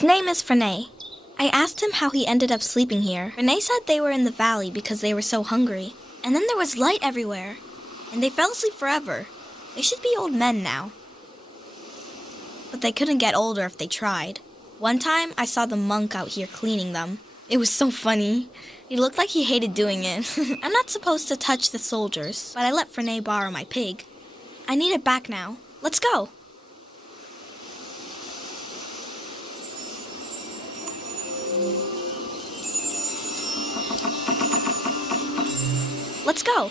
His name is Frenay. I asked him how he ended up sleeping here. Frenay said they were in the valley because they were so hungry. And then there was light everywhere. And they fell asleep forever. They should be old men now. But they couldn't get older if they tried. One time, I saw the monk out here cleaning them. It was so funny. He looked like he hated doing it. I'm not supposed to touch the soldiers, but I let Frenay borrow my pig. I need it back now. Let's go. Let's go.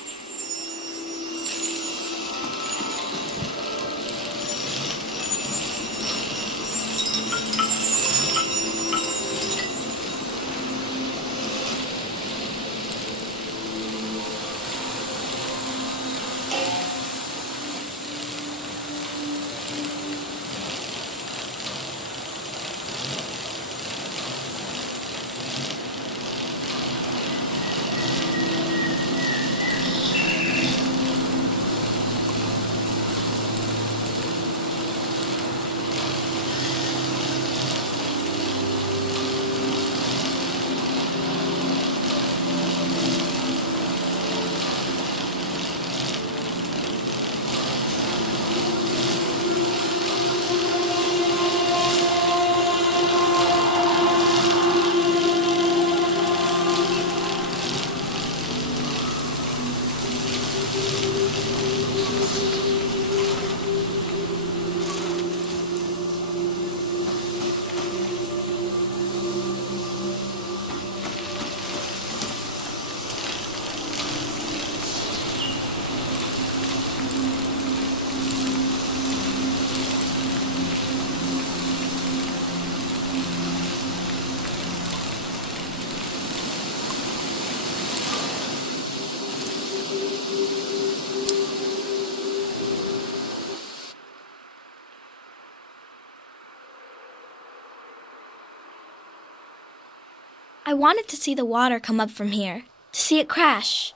I wanted to see the water come up from here, to see it crash.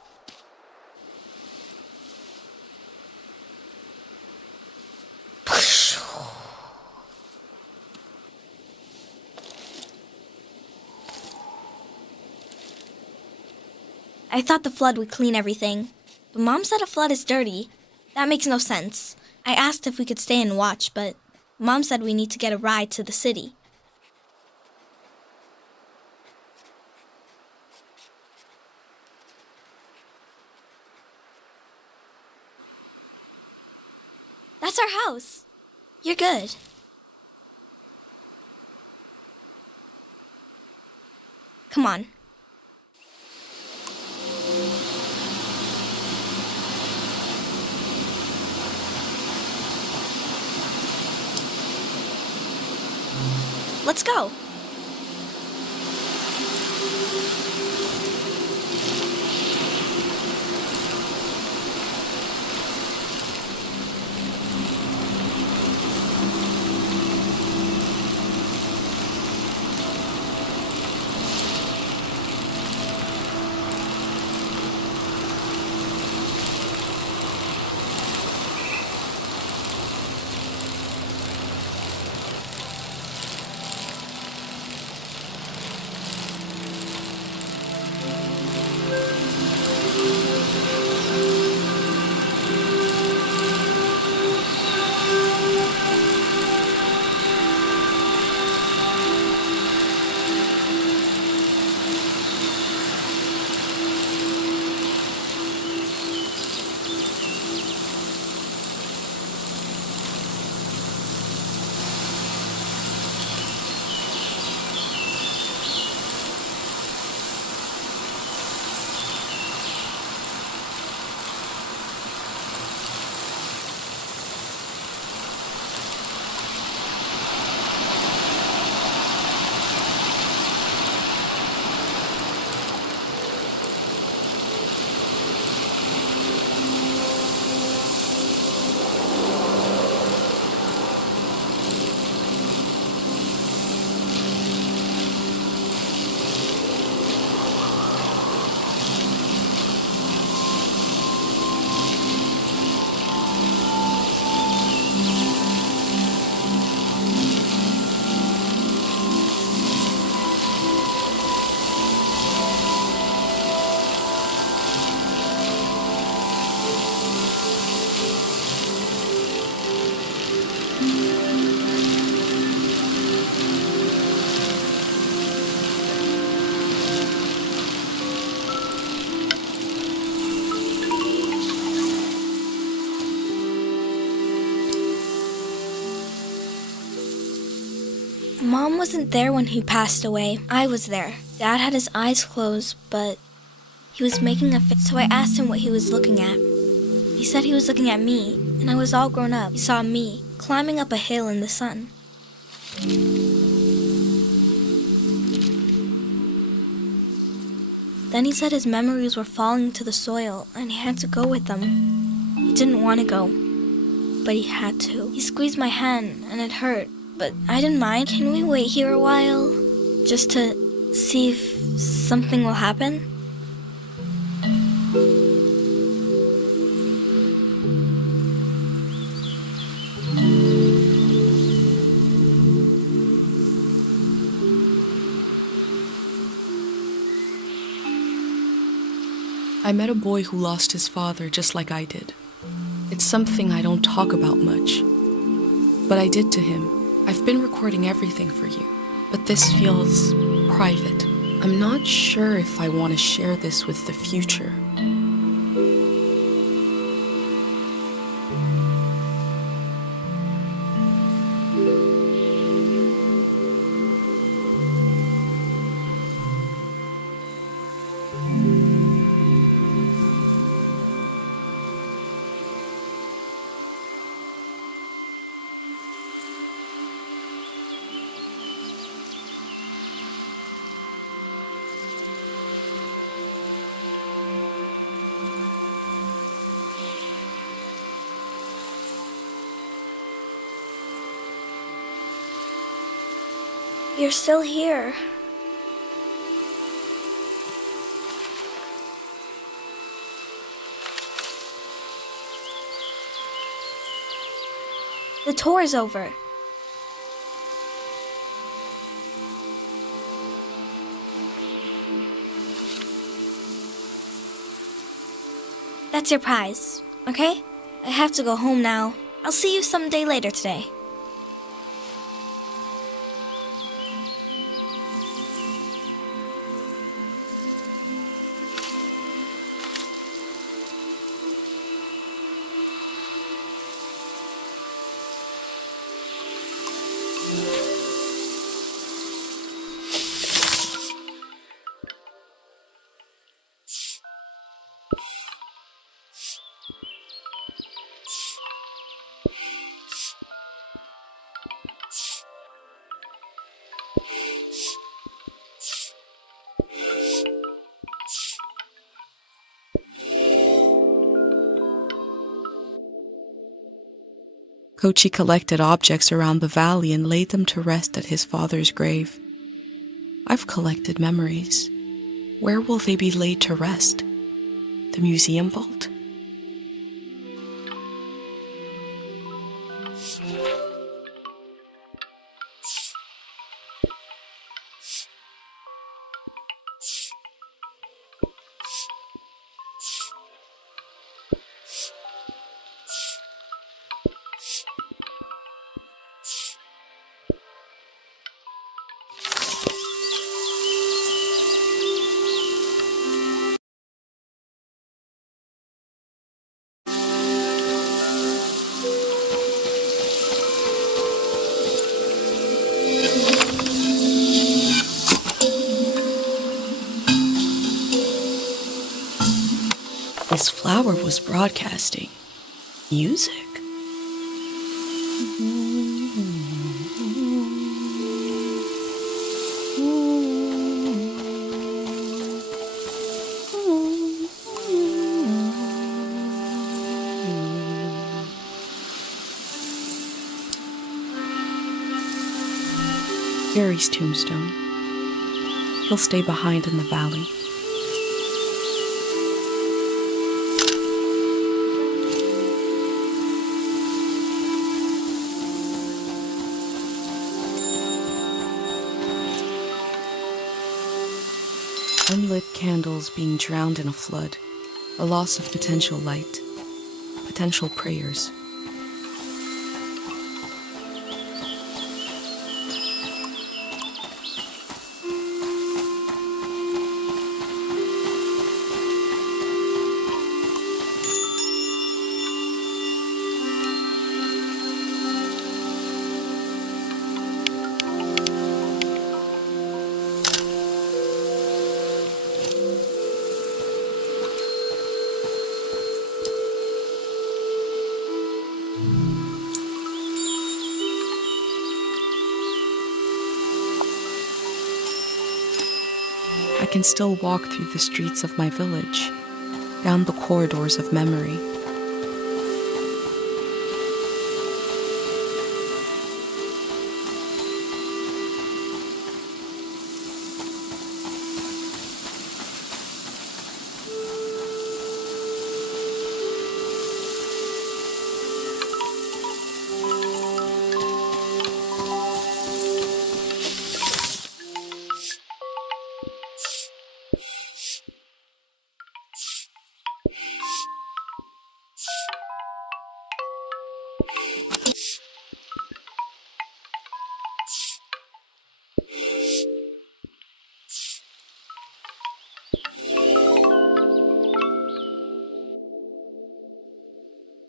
I thought the flood would clean everything, but Mom said a flood is dirty. That makes no sense. I asked if we could stay and watch, but Mom said we need to get a ride to the city. That's our house. You're good. Come on. Let's go. Mom wasn't there when he passed away. I was there. Dad had his eyes closed, but he was making a face, so I asked him what he was looking at. He said he was looking at me, and I was all grown up. He saw me climbing up a hill in the sun. Then he said his memories were falling to the soil, and he had to go with them. He didn't want to go, but he had to. He squeezed my hand, and it hurt, but I didn't mind. Can we wait here a while, just to see if something will happen? I met a boy who lost his father just like I did. It's something I don't talk about much, but I did to him. I've been recording everything for you, but this feels private. I'm not sure if I want to share this with the future. You're still here. The tour is over. That's your prize, okay? I have to go home now. I'll see you someday later today. Kochi collected objects around the valley and laid them to rest at his father's grave. I've collected memories. Where will they be laid to rest? The museum vault? This flower was broadcasting music. Gary's tombstone. He'll stay behind in the valley. Unlit candles being drowned in a flood, a loss of potential light, potential prayers. can still walk through the streets of my village, down the corridors of memory.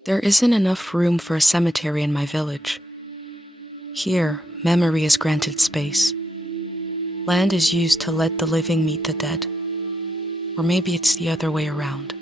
There isn't enough room for a cemetery in my village. Here, memory is granted space. Land is used to let the living meet the dead. Or maybe it's the other way around.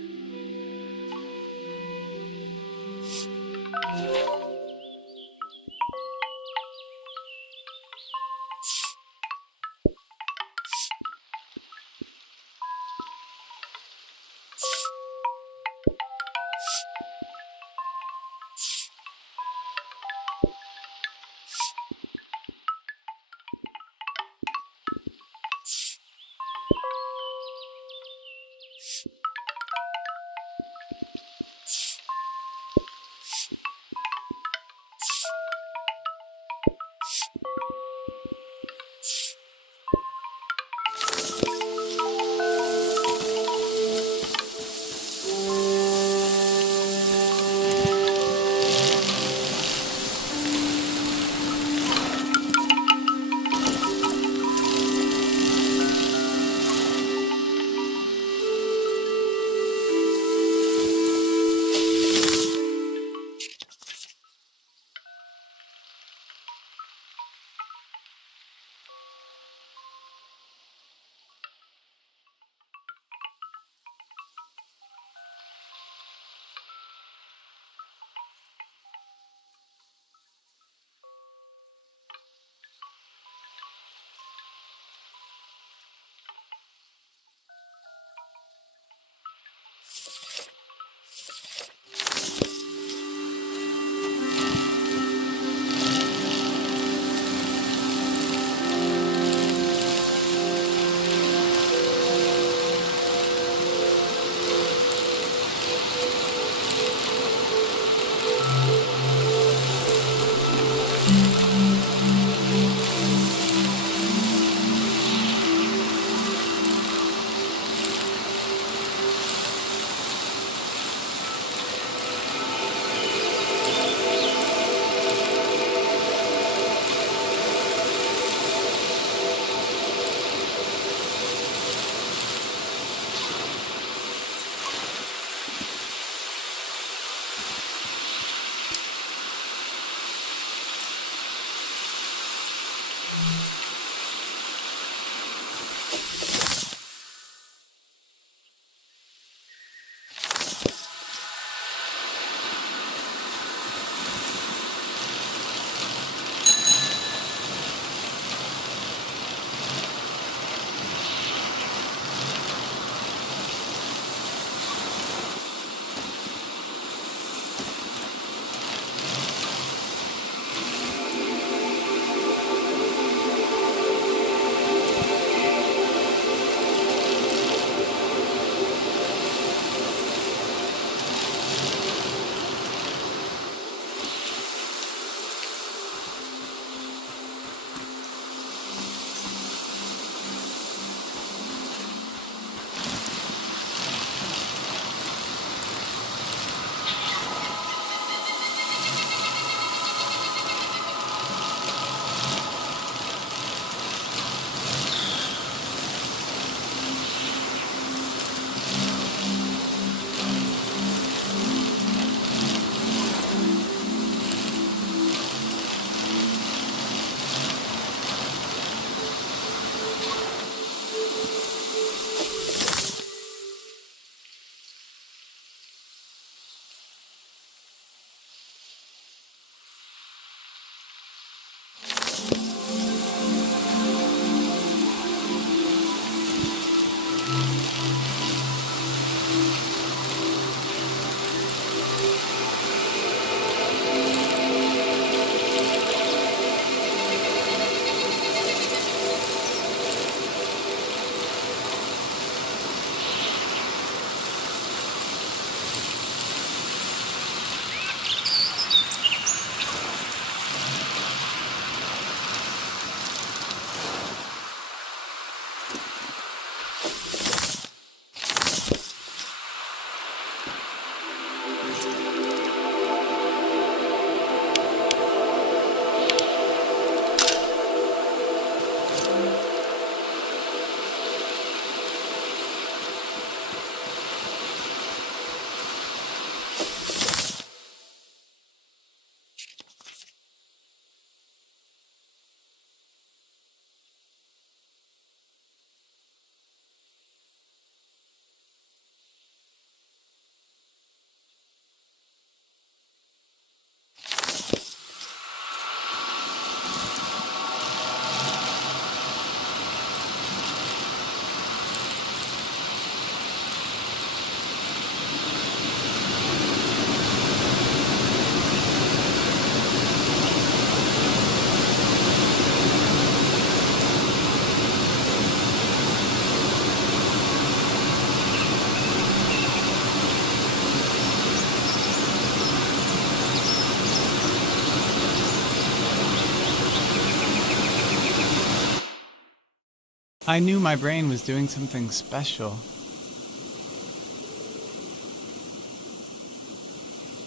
I knew my brain was doing something special.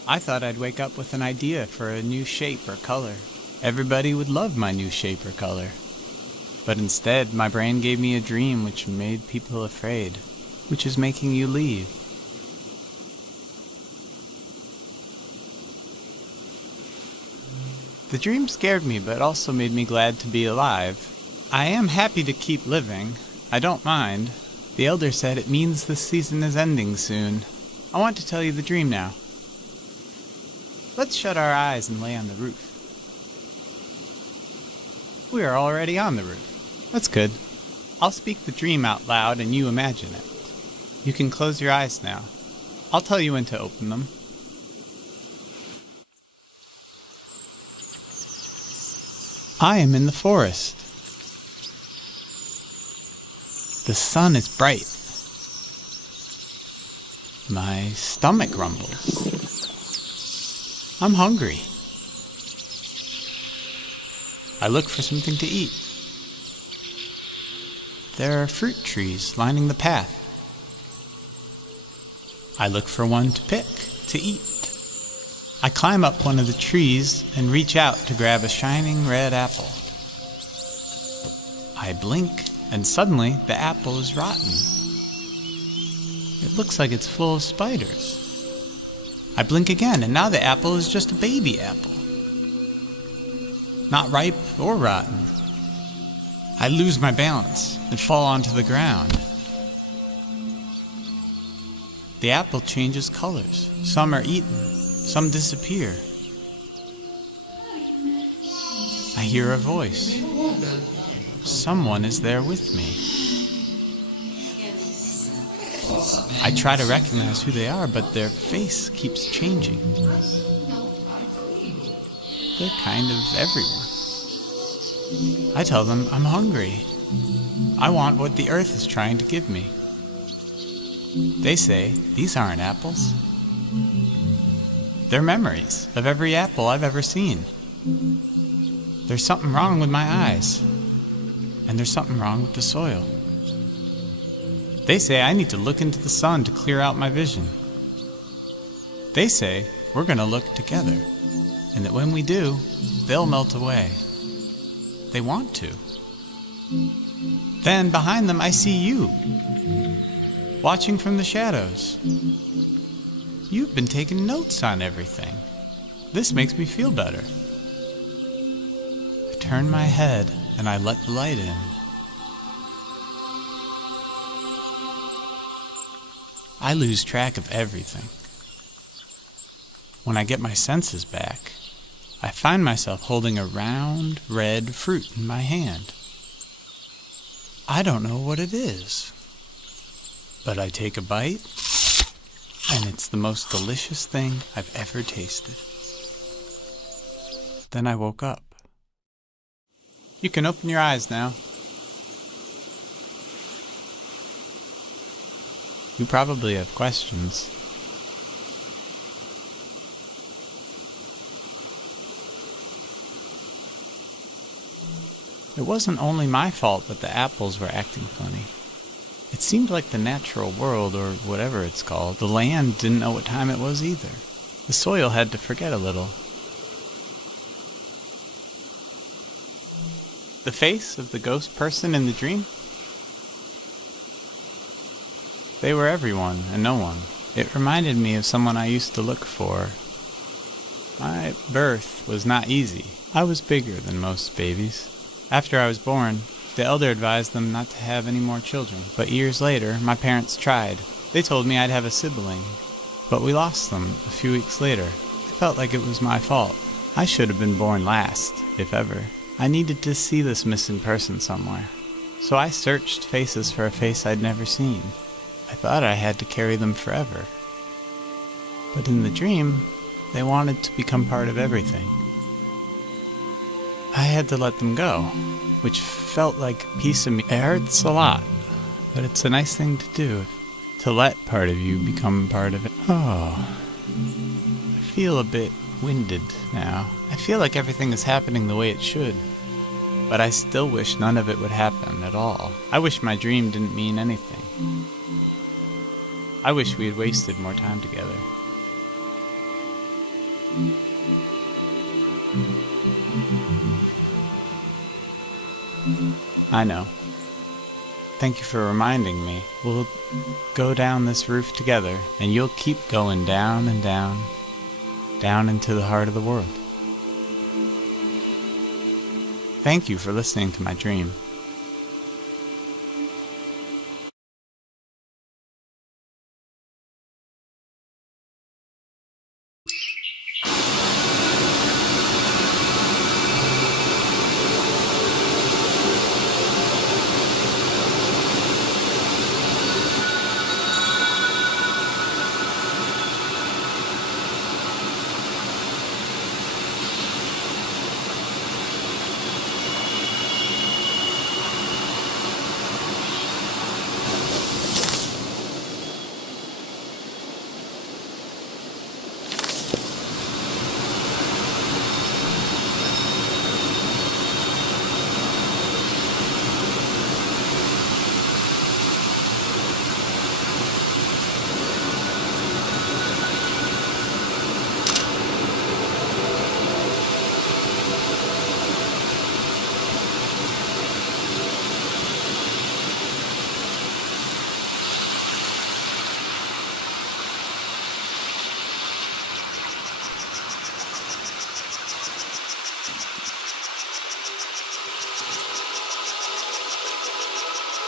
I thought I'd wake up with an idea for a new shape or color. Everybody would love my new shape or color. But instead, my brain gave me a dream which made people afraid, which is making you leave. The dream scared me, but also made me glad to be alive. I am happy to keep living. I don't mind. The elder said it means the season is ending soon. I want to tell you the dream now. Let's shut our eyes and lay on the roof. We are already on the roof. That's good. I'll speak the dream out loud and you imagine it. You can close your eyes now. I'll tell you when to open them. I am in the forest. The sun is bright. My stomach rumbles. I'm hungry. I look for something to eat. There are fruit trees lining the path. I look for one to pick, to eat. I climb up one of the trees and reach out to grab a shining red apple. I blink, and suddenly the apple is rotten. It looks like it's full of spiders. I blink again, and now the apple is just a baby apple. Not ripe or rotten. I lose my balance and fall onto the ground. The apple changes colors. Some are eaten, some disappear. I hear a voice. Someone is there with me. I try to recognize who they are, but their face keeps changing. They're kind of everyone. I tell them I'm hungry. I want what the earth is trying to give me. They say, these aren't apples. They're memories of every apple I've ever seen. There's something wrong with my eyes. And there's something wrong with the soil. They say I need to look into the sun to clear out my vision. They say we're going to look together, and that when we do, they'll melt away. They want to. Then behind them I see you, watching from the shadows. You've been taking notes on everything. This makes me feel better. I turn my head and I let the light in. I lose track of everything. When I get my senses back, I find myself holding a round, red fruit in my hand. I don't know what it is, but I take a bite, and it's the most delicious thing I've ever tasted. Then I woke up. You can open your eyes now. You probably have questions. It wasn't only my fault that the apples were acting funny. It seemed like the natural world, or whatever it's called, the land didn't know what time it was either. The soil had to forget a little. The face of the ghost person in the dream? They were everyone and no one. It reminded me of someone I used to look for. My birth was not easy. I was bigger than most babies. After I was born, the elder advised them not to have any more children. But years later, my parents tried. They told me I'd have a sibling. But we lost them a few weeks later. I felt like it was my fault. I should have been born last, if ever. I needed to see this missing person somewhere. So I searched faces for a face I'd never seen. I thought I had to carry them forever. But in the dream, they wanted to become part of everything. I had to let them go, which felt like a piece of me. It hurts a lot, but it's a nice thing to do, to let part of you become part of it. Oh, I feel a bit winded now. I feel like everything is happening the way it should. But I still wish none of it would happen at all. I wish my dream didn't mean anything. I wish we had wasted more time together. I know. Thank you for reminding me. We'll go down this roof together, and you'll keep going down and down, down into the heart of the world. Thank you for listening to my dream.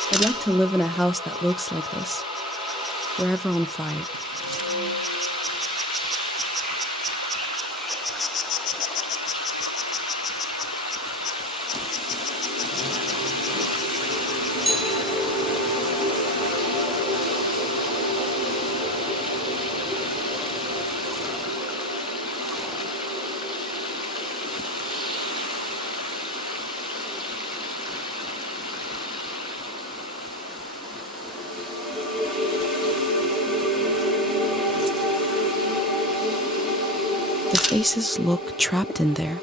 I'd like to live in a house that looks like this, forever on fire. The faces look trapped in there.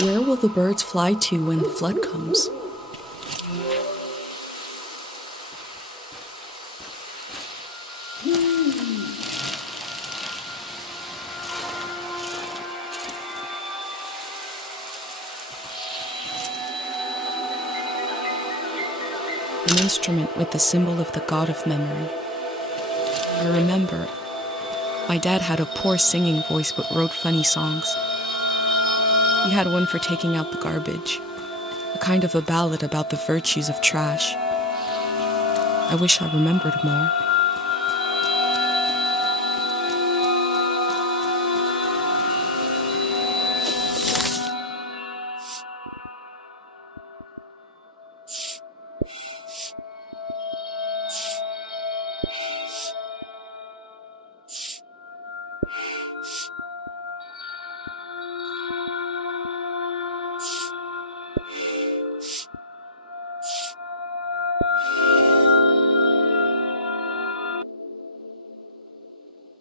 Where will the birds fly to when the flood comes? An instrument with the symbol of the god of memory. I remember, my dad had a poor singing voice but wrote funny songs. He had one for taking out the garbage, a kind of a ballad about the virtues of trash. I wish I remembered more.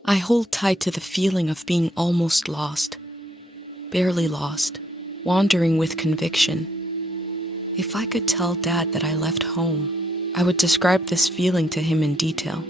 I hold tight to the feeling of being almost lost, barely lost, wandering with conviction. If I could tell Dad that I left home, I would describe this feeling to him in detail.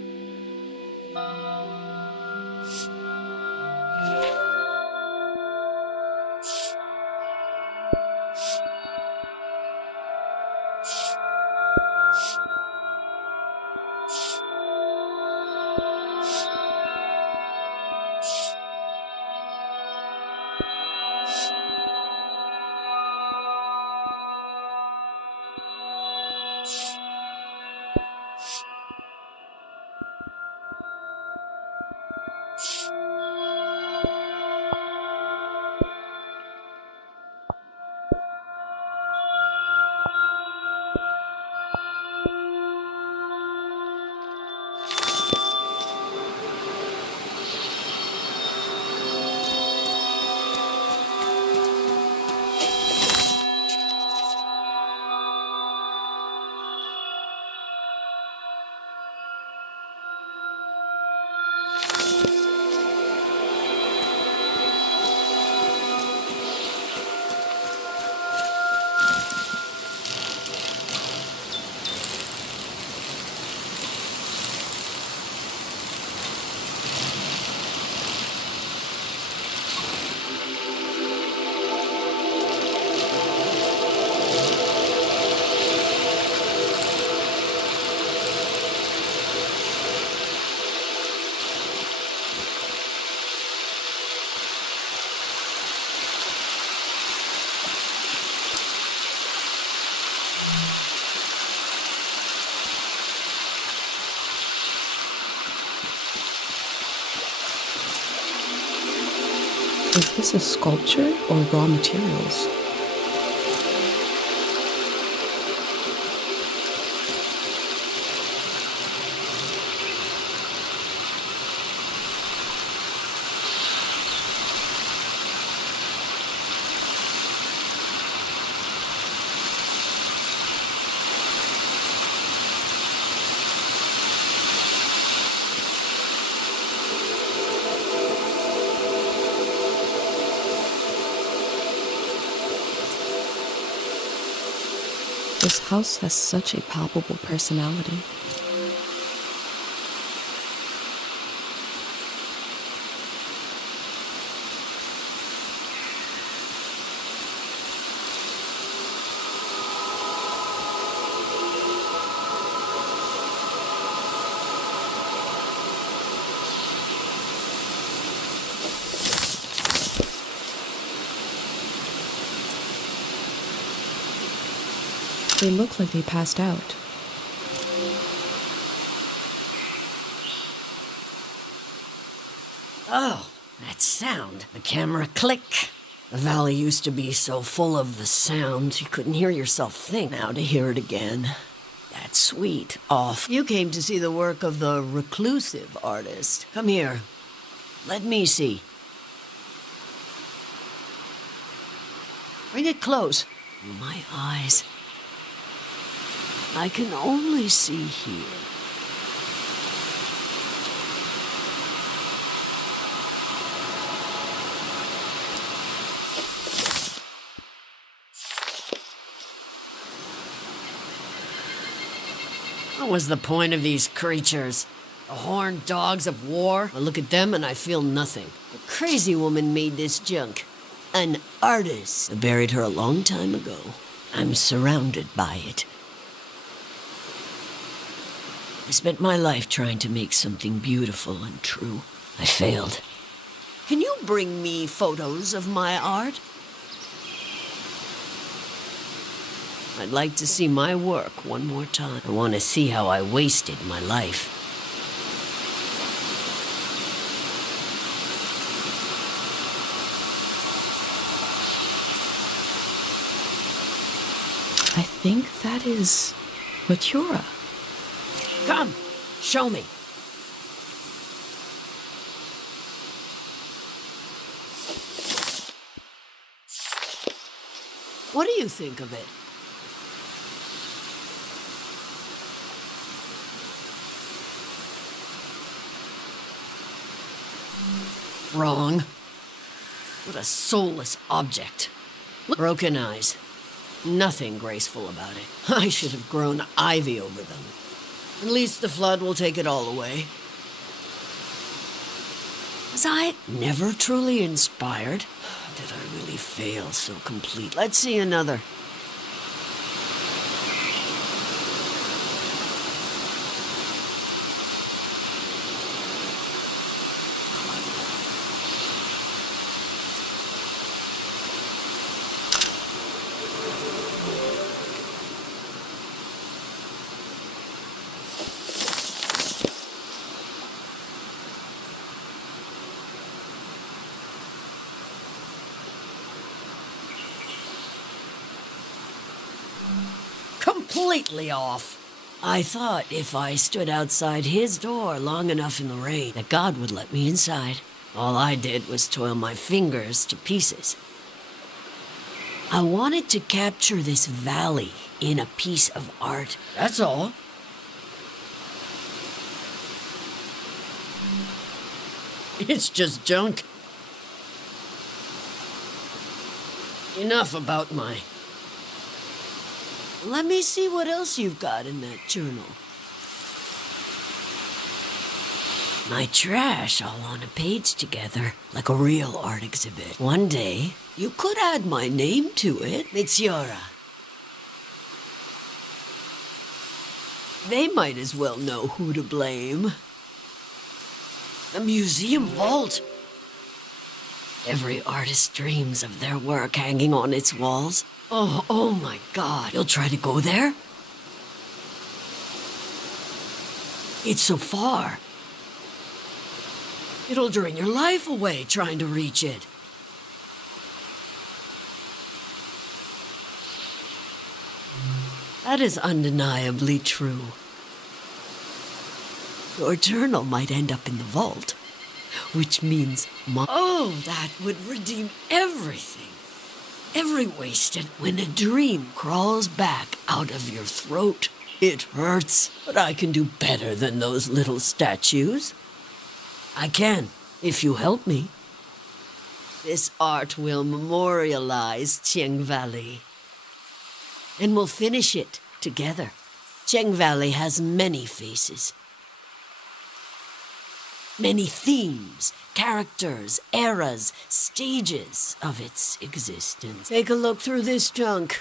Is this a sculpture or raw materials? This house has such a palpable personality. They look like they passed out. Oh, that sound. The camera click. The valley used to be so full of the sounds you couldn't hear yourself think. Now to hear it again. That's sweet. Off. You came to see the work of the reclusive artist. Come here. Let me see. Bring it close. My eyes. I can only see here. What was the point of these creatures? The horned dogs of war? I look at them and I feel nothing. A crazy woman made this junk. An artist. I buried her a long time ago. I'm surrounded by it. I spent my life trying to make something beautiful and true. I failed. Can you bring me photos of my art? I'd like to see my work one more time. I want to see how I wasted my life. I think that is Matura. Come, show me. What do you think of it? Wrong. What a soulless object. Broken eyes. Nothing graceful about it. I should have grown ivy over them. At least the flood will take it all away. Was I never truly inspired? Did I really fail so complete? Let's see another. Completely off. I thought if I stood outside his door long enough in the rain that God would let me inside. All I did was toil my fingers to pieces. I wanted to capture this valley in a piece of art. That's all. It's just junk. Enough about my... Let me see what else you've got in that journal. My trash all on a page together, like a real art exhibit. One day, you could add my name to it. Mitziora. They might as well know who to blame. The museum vault. Every artist dreams of their work hanging on its walls. Oh my God. You'll try to go there? It's so far. It'll drain your life away trying to reach it. That is undeniably true. Your journal might end up in the vault, which means Oh, that would redeem everything. Every wasted when a dream crawls back out of your throat. It hurts, but I can do better than those little statues. I can, if you help me. This art will memorialize Cheng Valley. And we'll finish it together. Cheng Valley has many faces. Many themes, characters, eras, stages of its existence. Take a look through this junk,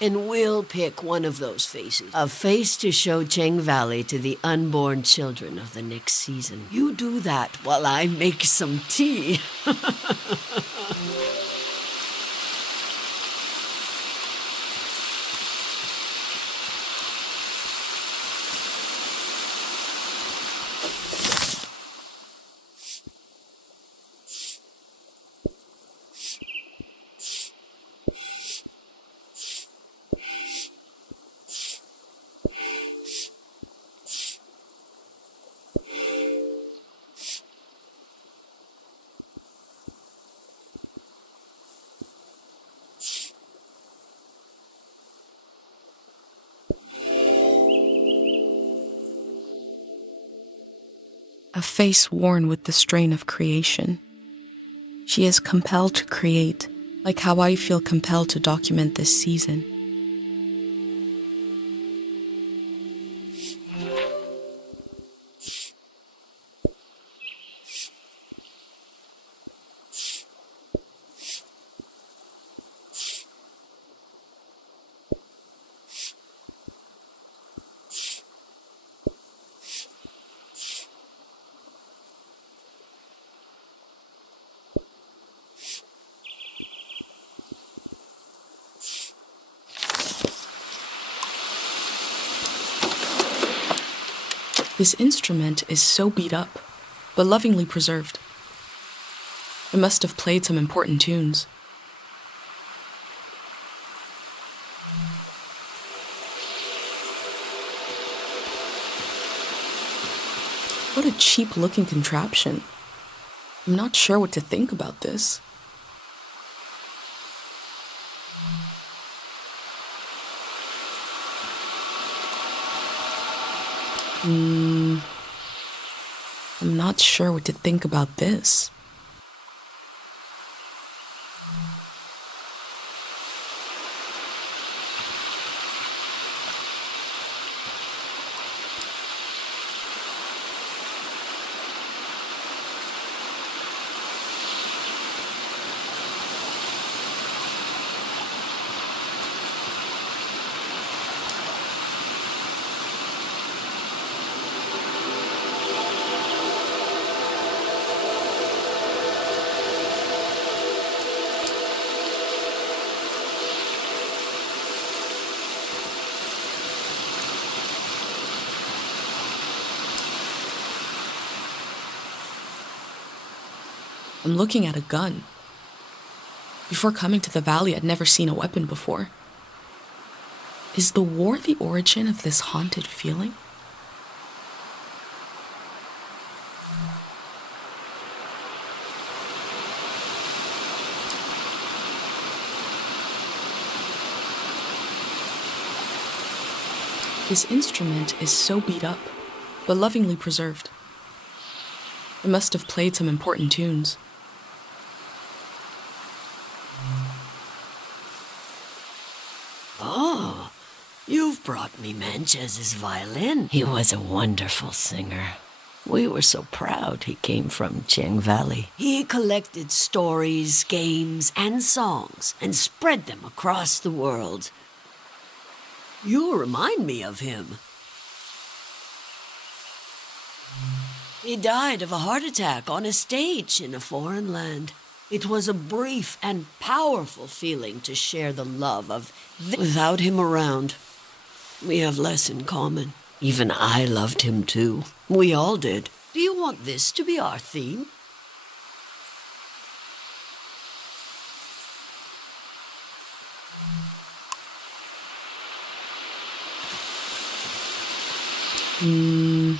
and we'll pick one of those faces. A face to show Cheng Valley to the unborn children of the next season. You do that while I make some tea. A face worn with the strain of creation. She is compelled to create, like how I feel compelled to document this season. This instrument is so beat up, but lovingly preserved. It must have played some important tunes. What a cheap-looking contraption. I'm not sure what to think about this. I'm not sure what to think about this. I'm looking at a gun. Before coming to the valley, I'd never seen a weapon before. Is the war the origin of this haunted feeling? This instrument is so beat up, but lovingly preserved. It must have played some important tunes. Oh, you've brought me Manchez's violin. He was a wonderful singer. We were so proud he came from Cheng Valley. He collected stories, games, and songs and spread them across the world. You remind me of him. He died of a heart attack on a stage in a foreign land. It was a brief and powerful feeling to share the love of without him around. We have less in common. Even I loved him too. We all did. Do you want this to be our theme? I'm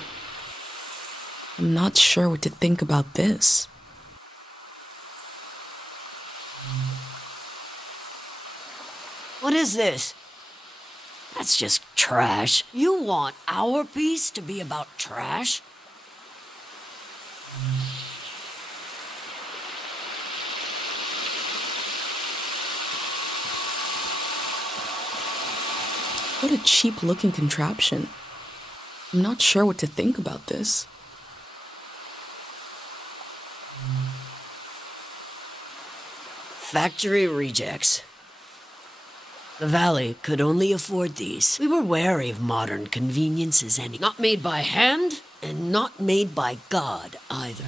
not sure what to think about this. What is this? That's just trash. You want our piece to be about trash? What a cheap-looking contraption. I'm not sure what to think about this. Factory rejects. The valley could only afford these. We were wary of modern conveniences and not made by hand and not made by God either.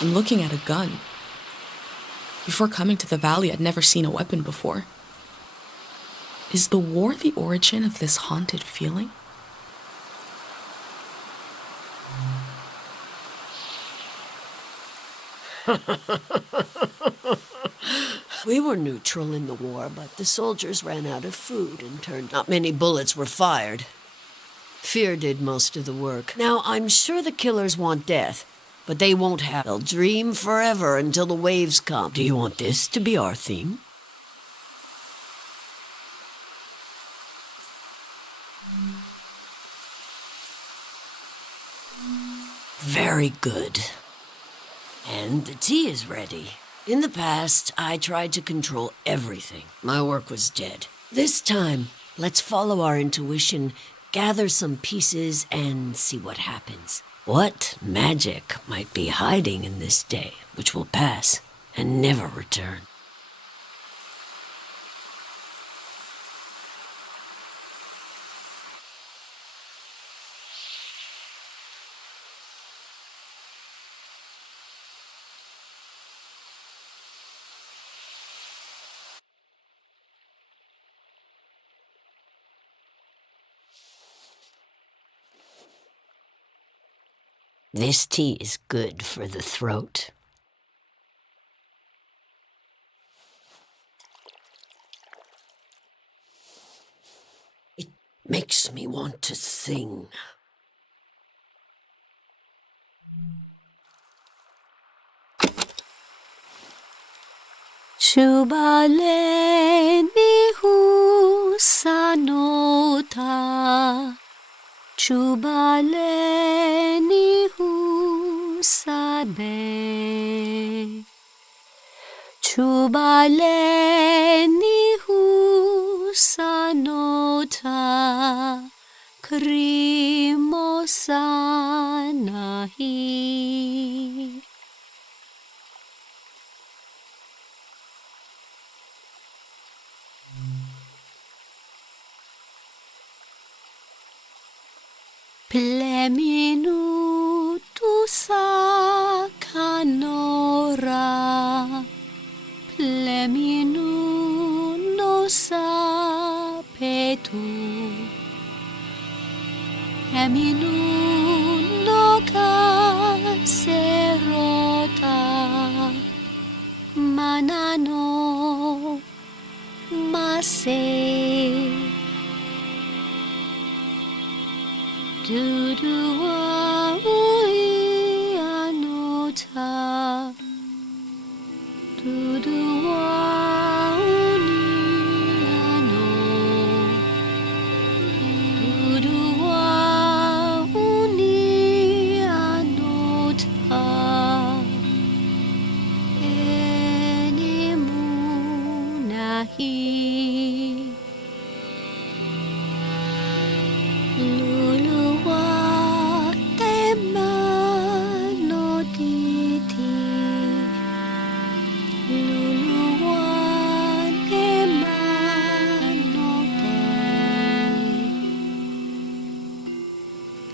I'm looking at a gun. Before coming to the valley, I'd never seen a weapon before. Is the war the origin of this haunted feeling? We were neutral in the war, but the soldiers ran out of food and not many bullets were fired. Fear did most of the work. Now, I'm sure the killers want death, but they won't have. They'll dream forever until the waves come. Do you want this to be our theme? Very good. And the tea is ready. In the past, I tried to control everything. My work was dead. This time, let's follow our intuition, gather some pieces, and see what happens. What magic might be hiding in this day, which will pass and never return? This tea is good for the throat. It makes me want to sing. Chubale hu sanota. Chubale hu sabe. Chubale hu sanota. Krimosa nahi. Pleminu sa kanora. Pleminu tu Eminuno caserota Manano Mase Dudua Uianota Dudua Uniano Dudua Unianota Enimunahi Luluwa temanoditi Luluwa temanote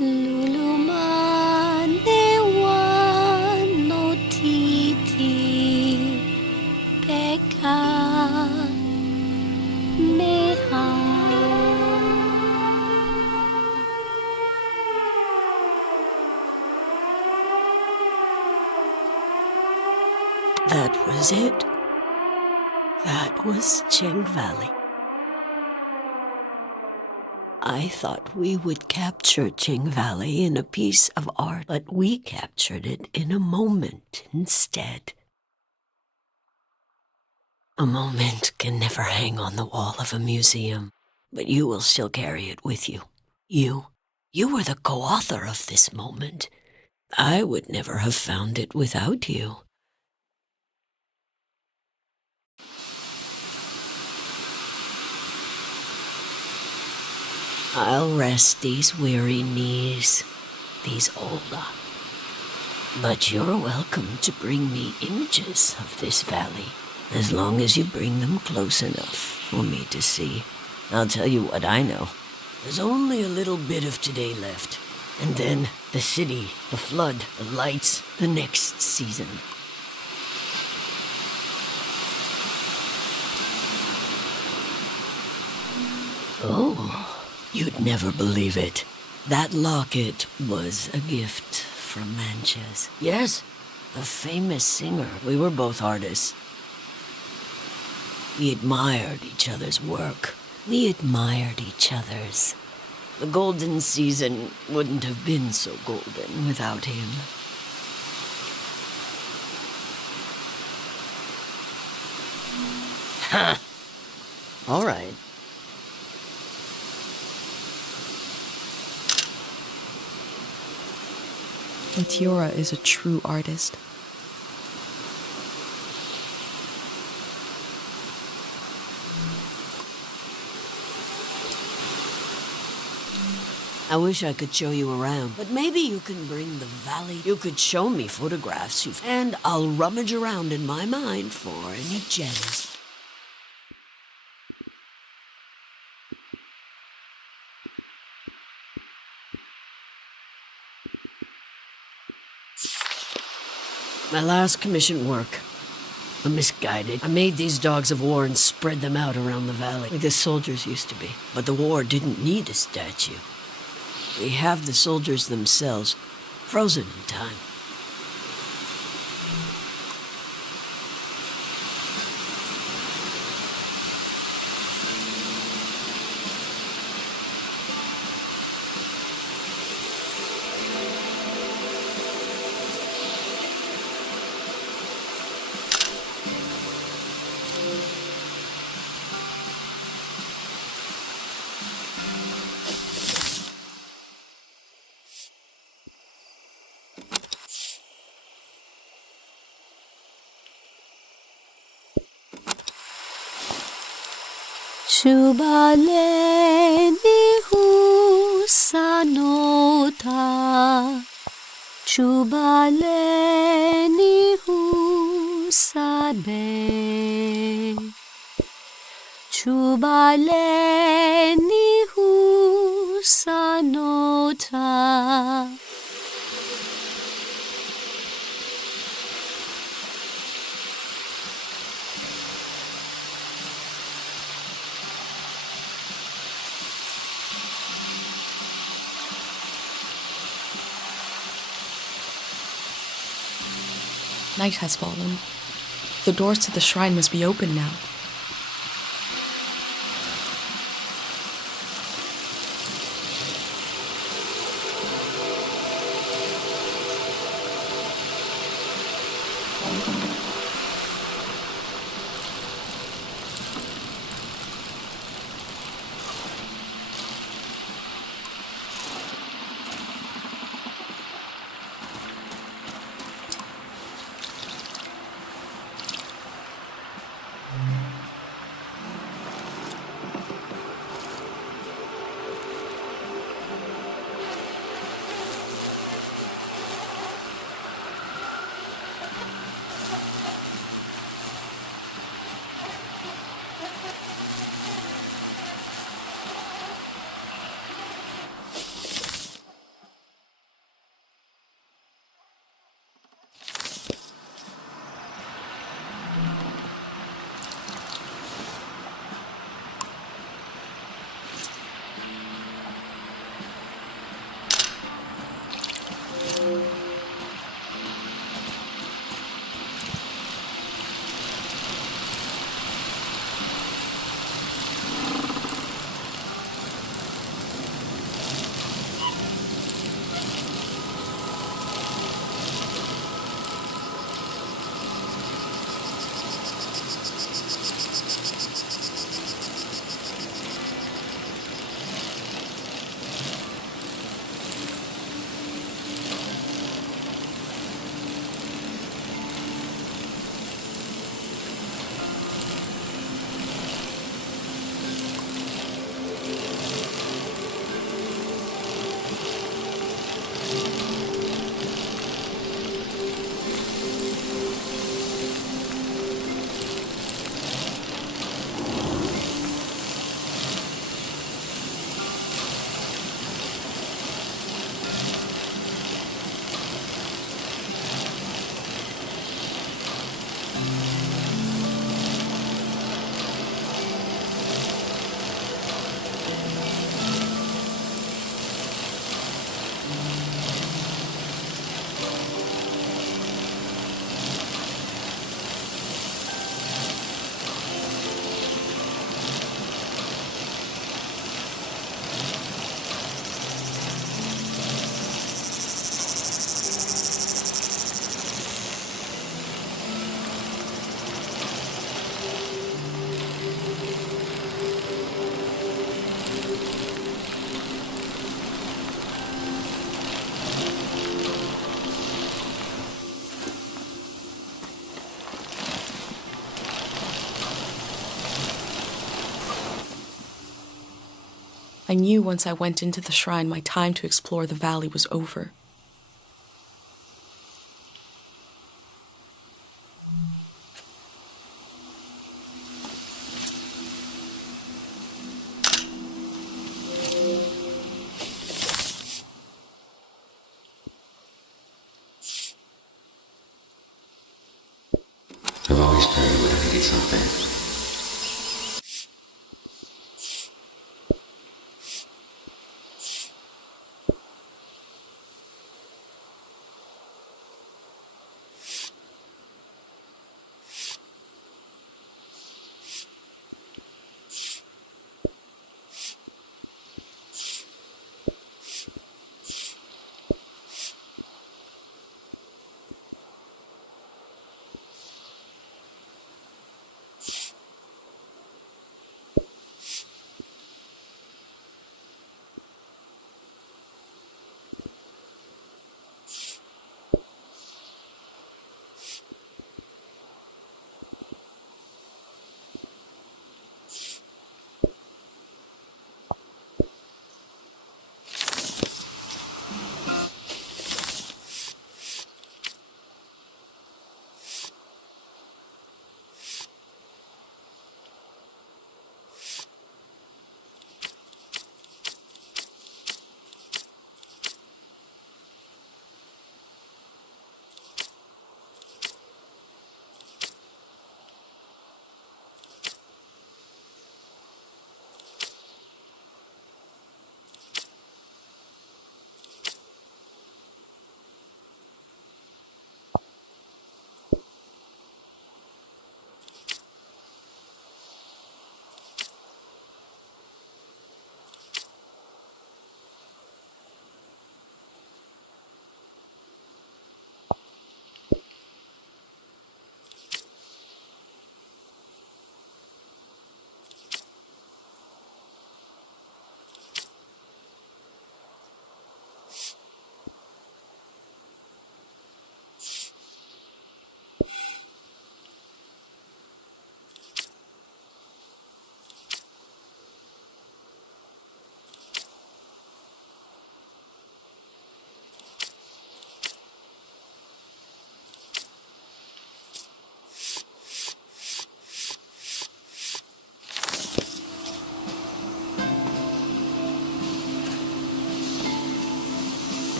Luluman dewanotiti Peka meha That was it. That was Ching Valley. I thought we would capture Ching Valley in a piece of art, but we captured it in a moment instead. A moment can never hang on the wall of a museum, but you will still carry it with you. You were the co-author of this moment. I would never have found it without you. I'll rest these weary knees, these Ola. But you're welcome to bring me images of this valley, as long as you bring them close enough for me to see. I'll tell you what I know. There's only a little bit of today left. And then the city, the flood, the lights, the next season. Oh. You'd never believe it. That locket was a gift from Manches. Yes, a famous singer. We were both artists. We admired each other's work. We admired each other's. The golden season wouldn't have been so golden without him. Ha! All right. Tiora is a true artist. I wish I could show you around, but maybe you can bring the valley. You could show me photographs and I'll rummage around in my mind for any gems. My last commission work. A misguided. I made these dogs of war and spread them out around the valley, like the soldiers used to be. But the war didn't need a statue. We have the soldiers themselves, frozen in time. Chubaleni husanota Chubaleni husabe Chubaleni husanota Night has fallen. The doors to the shrine must be open now. I knew once I went into the shrine my time to explore the valley was over. I've always prayed when I needed something.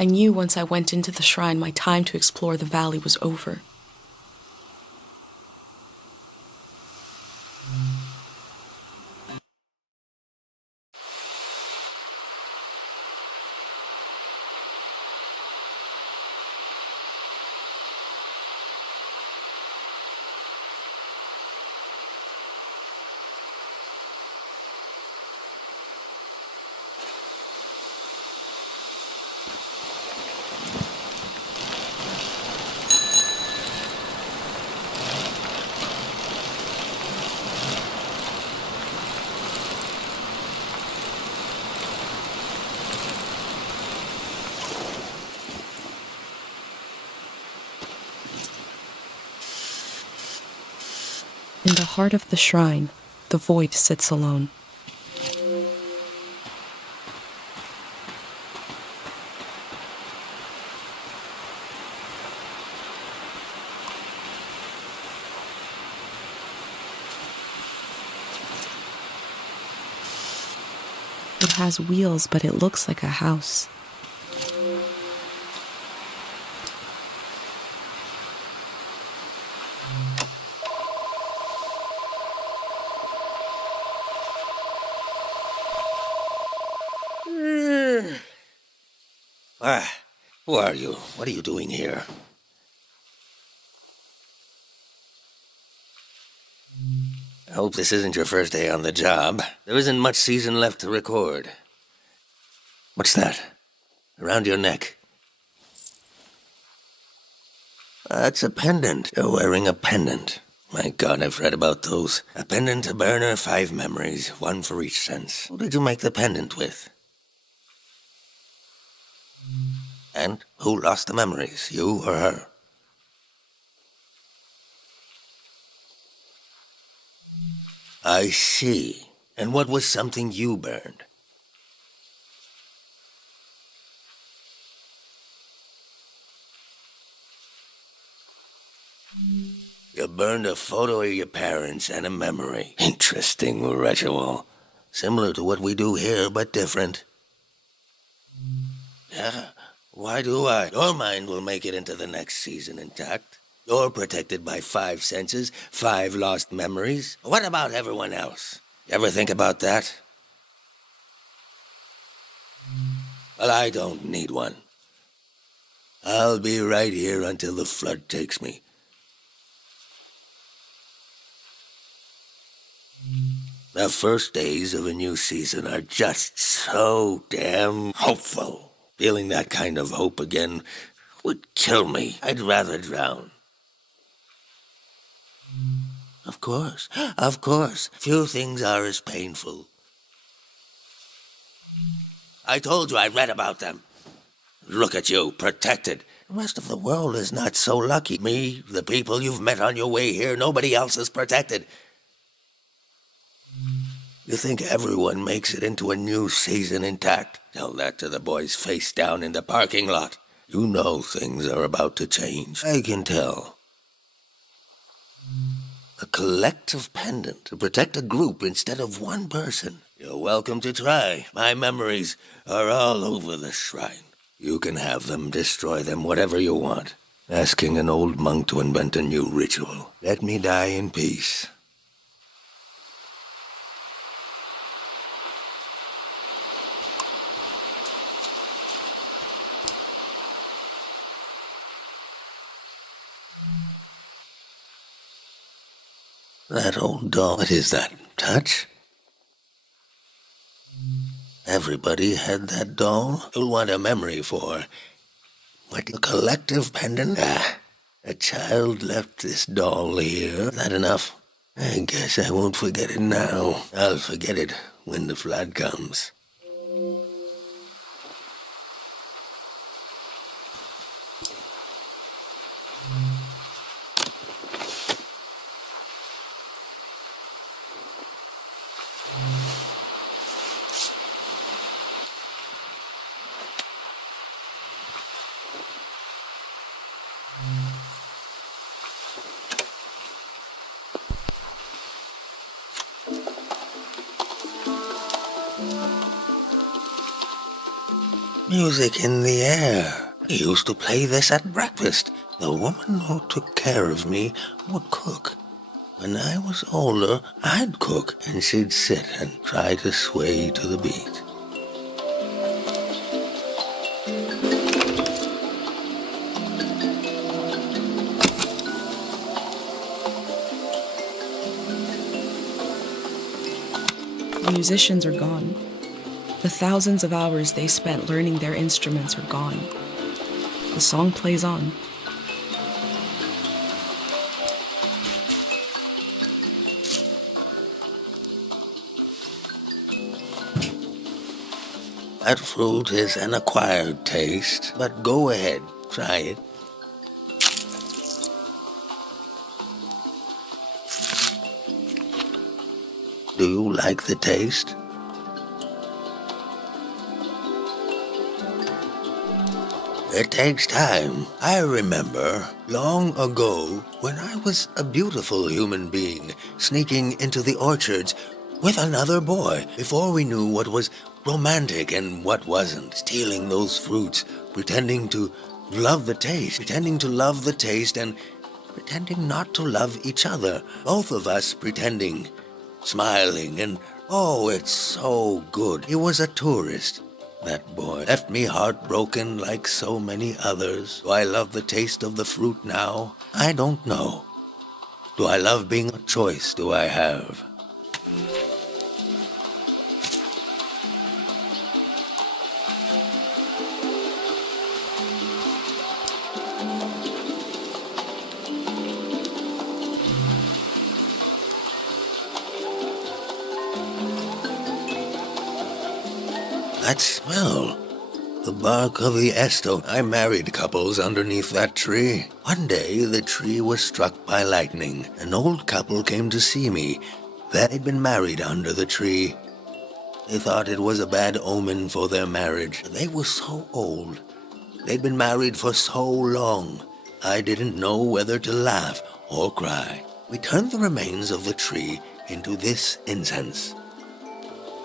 I knew once I went into the shrine my time to explore the valley was over. In the heart of the shrine, the void sits alone. It has wheels, but it looks like a house. Who are you? What are you doing here? I hope this isn't your first day on the job. There isn't much season left to record. What's that? Around your neck? That's a pendant. You're wearing a pendant. My God, I've read about those. A pendant, a burner, 5 memories, 1 for each sense. Who did you make the pendant with? And who lost the memories, you or her? I see. And what was something you burned? You burned a photo of your parents and a memory. Interesting ritual. Similar to what we do here, but different. Yeah, why do I? Your mind will make it into the next season intact. You're protected by 5 senses, 5 lost memories. What about everyone else? You ever think about that? Well, I don't need one. I'll be right here until the flood takes me. The first days of a new season are just so damn hopeful. Feeling that kind of hope again would kill me. I'd rather drown. Of course. Few things are as painful. I told you I read about them. Look at you, protected. The rest of the world is not so lucky. Me, the people you've met on your way here, nobody else is protected. You think everyone makes it into a new season intact? Tell that to the boys face down in the parking lot. You know things are about to change. I can tell. A collective pendant to protect a group instead of one person. You're welcome to try. My memories are all over the shrine. You can have them, destroy them, whatever you want. Asking an old monk to invent a new ritual. Let me die in peace. That old doll. What is that? Touch? Everybody had that doll. You'll want a memory for. What, a collective pendant? A child left this doll here. That enough? I guess I won't forget it now. I'll forget it when the flood comes. music in the air. I used to play this at breakfast. The woman who took care of me would cook. When I was older, I'd cook, and she'd sit and try to sway to the beat. The musicians are gone. The thousands of hours they spent learning their instruments are gone. The song plays on. That fruit is an acquired taste, but go ahead, try it. Do you like the taste? It takes time. I remember long ago when I was a beautiful human being sneaking into the orchards with another boy before we knew what was romantic and what wasn't. Stealing those fruits, pretending to love the taste and pretending not to love each other. Both of us pretending, smiling, and oh, it's so good. He was a tourist. That boy left me heartbroken like so many others. Do I love the taste of the fruit now? I don't know. Do I love being a choice do I have? That smell. The bark of the esto. I married couples underneath that tree. One day, the tree was struck by lightning. An old couple came to see me. They'd been married under the tree. They thought it was a bad omen for their marriage. They were so old. They'd been married for so long. I didn't know whether to laugh or cry. We turned the remains of the tree into this incense.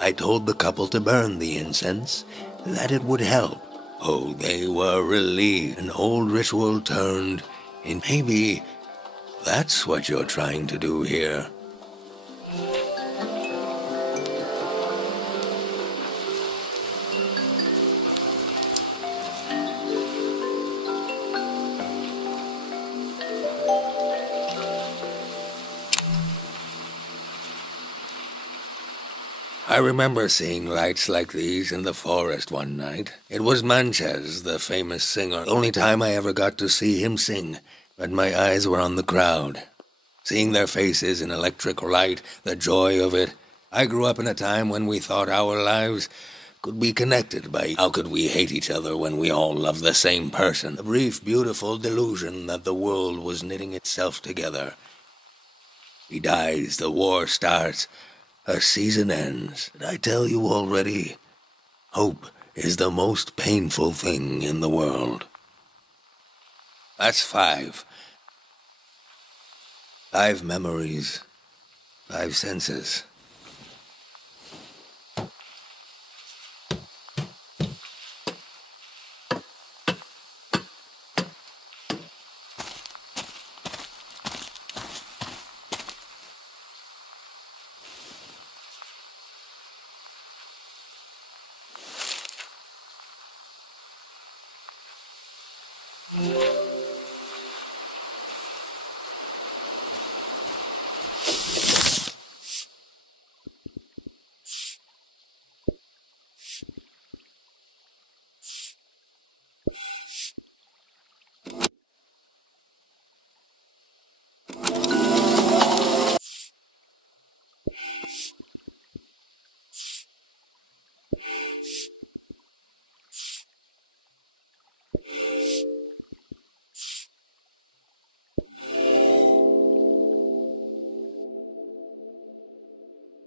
I told the couple to burn the incense, that it would help. Oh, they were relieved. An old ritual turned in. Maybe that's what you're trying to do here. I remember seeing lights like these in the forest one night. It was Manches, the famous singer. The only time I ever got to see him sing, but my eyes were on the crowd. Seeing their faces in electric light, the joy of it. I grew up in a time when we thought our lives could be connected by how could we hate each other when we all loved the same person. A brief, beautiful delusion that the world was knitting itself together. He dies, the war starts. A season ends. Did I tell you already? Hope is the most painful thing in the world. That's 5. 5 memories. 5 senses.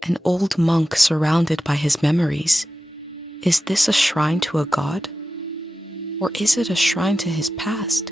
An old monk surrounded by his memories. Is this a shrine to a god? Or is it a shrine to his past?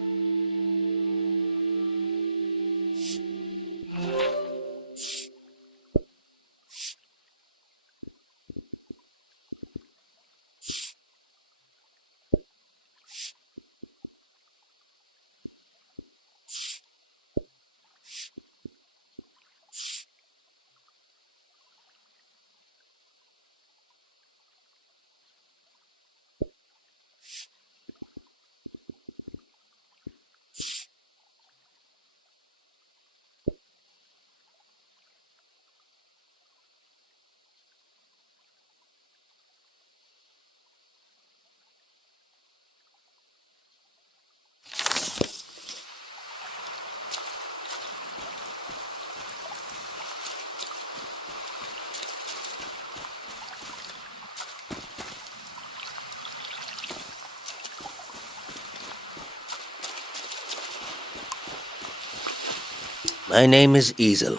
My name is Easel.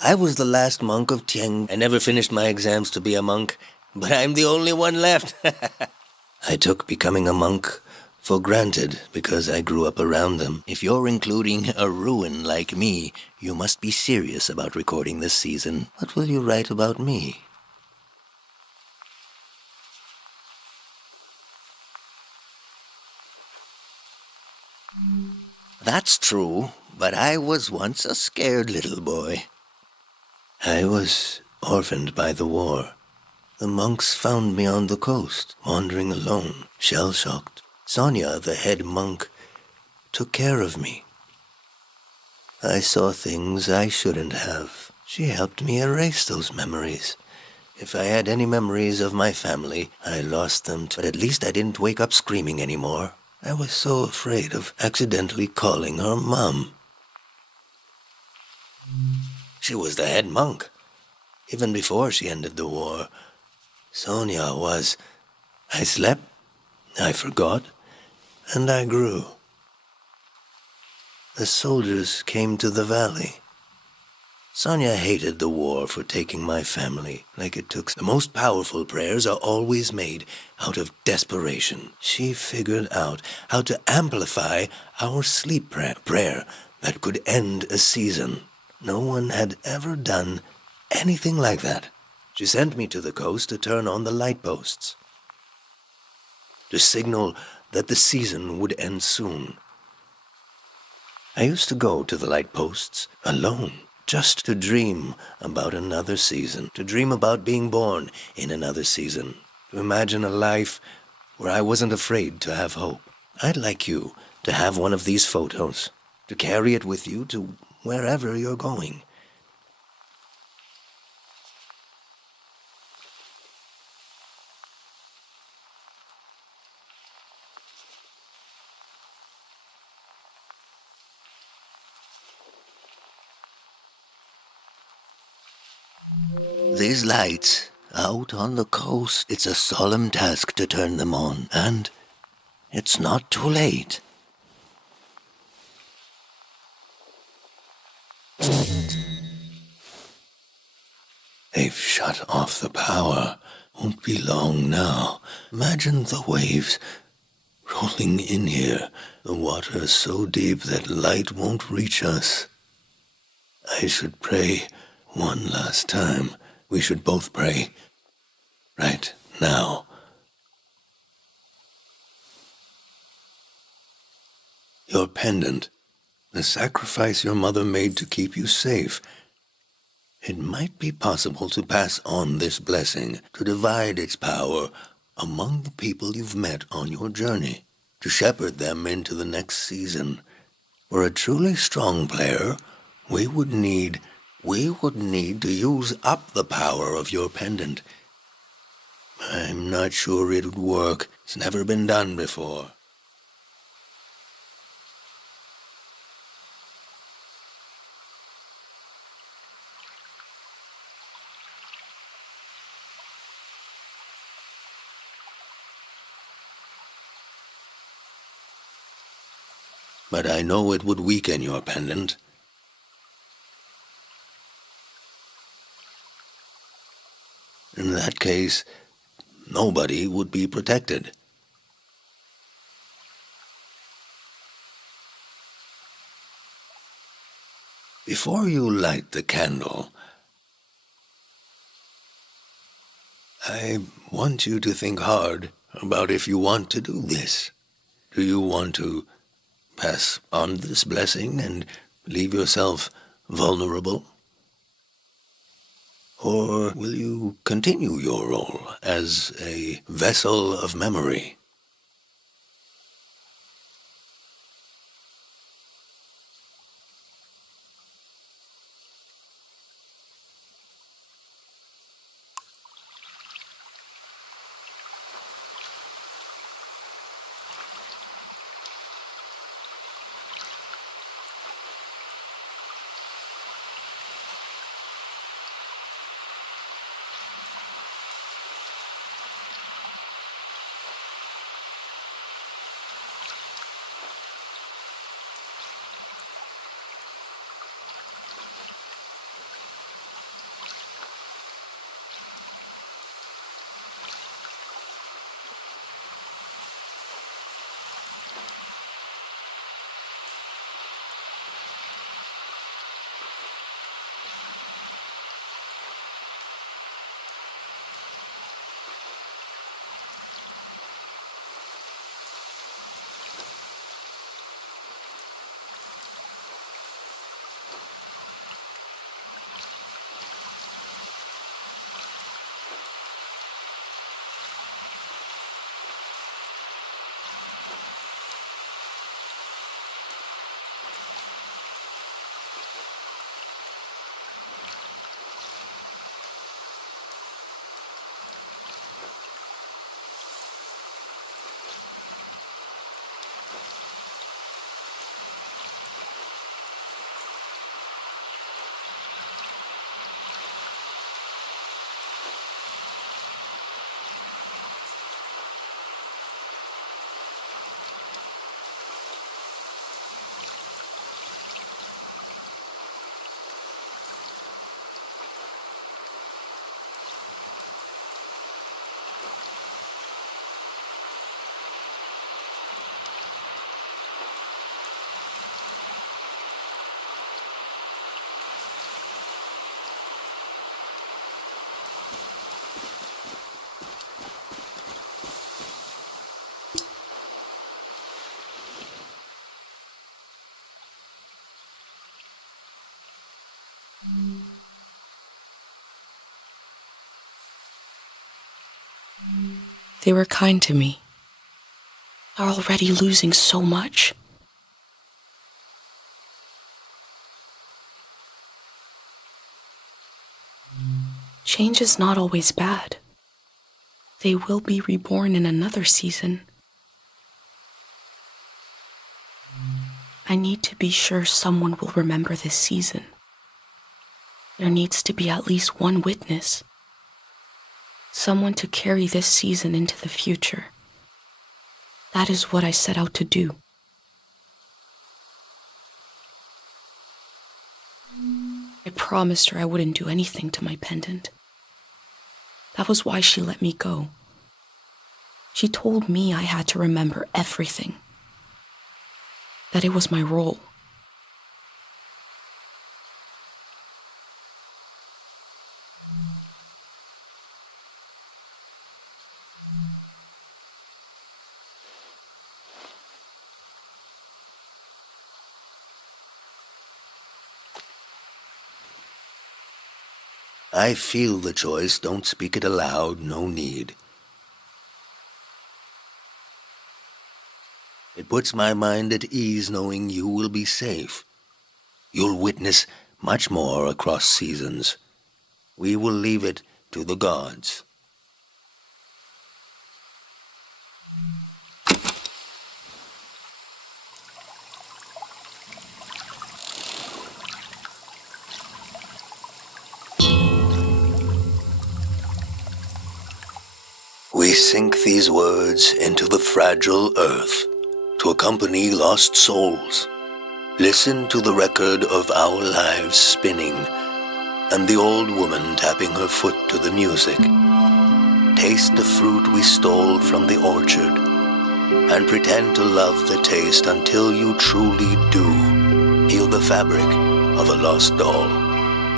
I was the last monk of Tieng. I never finished my exams to be a monk, but I'm the only one left. I took becoming a monk for granted because I grew up around them. If you're including a ruin like me, you must be serious about recording this season. What will you write about me? That's true, but I was once a scared little boy. I was orphaned by the war. The monks found me on the coast, wandering alone, shell-shocked. Sonia, the head monk, took care of me. I saw things I shouldn't have. She helped me erase those memories. If I had any memories of my family, I lost them too. But at least I didn't wake up screaming anymore. I was so afraid of accidentally calling her Mom. She was the head monk. Even before she ended the war, Sonia was. I slept, I forgot, and I grew. The soldiers came to the valley. Sonia hated the war for taking my family like it took. The most powerful prayers are always made out of desperation. She figured out how to amplify our sleep prayer that could end a season. No one had ever done anything like that. She sent me to the coast to turn on the light posts, to signal that the season would end soon. I used to go to the light posts alone, just to dream about another season, to dream about being born in another season, to imagine a life where I wasn't afraid to have hope. I'd like you to have one of these photos, to carry it with you to wherever you're going. These lights, out on the coast, it's a solemn task to turn them on, and it's not too late. They've shut off the power. Won't be long now. Imagine the waves rolling in here. The water so deep that light won't reach us. I should pray one last time. We should both pray. Right now. Your pendant. The sacrifice your mother made to keep you safe. It might be possible to pass on this blessing, to divide its power among the people you've met on your journey, to shepherd them into the next season. For a truly strong player, we would need to use up the power of your pendant. I'm not sure it would work. It's never been done before. But I know it would weaken your pendant. In that case, nobody would be protected. Before you light the candle, I want you to think hard about if you want to do this. Do you want to pass on this blessing and leave yourself vulnerable? Or will you continue your role as a vessel of memory? They were kind to me. They're already losing so much. Change is not always bad. They will be reborn in another season. I need to be sure someone will remember this season. There needs to be at least one witness. Someone to carry this season into the future. That is what I set out to do. I promised her I wouldn't do anything to my pendant. That was why she let me go. She told me I had to remember everything. That it was my role. I feel the choice, don't speak it aloud, no need. It puts my mind at ease knowing you will be safe. You'll witness much more across seasons. We will leave it to the gods. We sink these words into the fragile earth to accompany lost souls. Listen to the record of our lives spinning and the old woman tapping her foot to the music. Taste the fruit we stole from the orchard and pretend to love the taste until you truly do. Feel the fabric of a lost doll.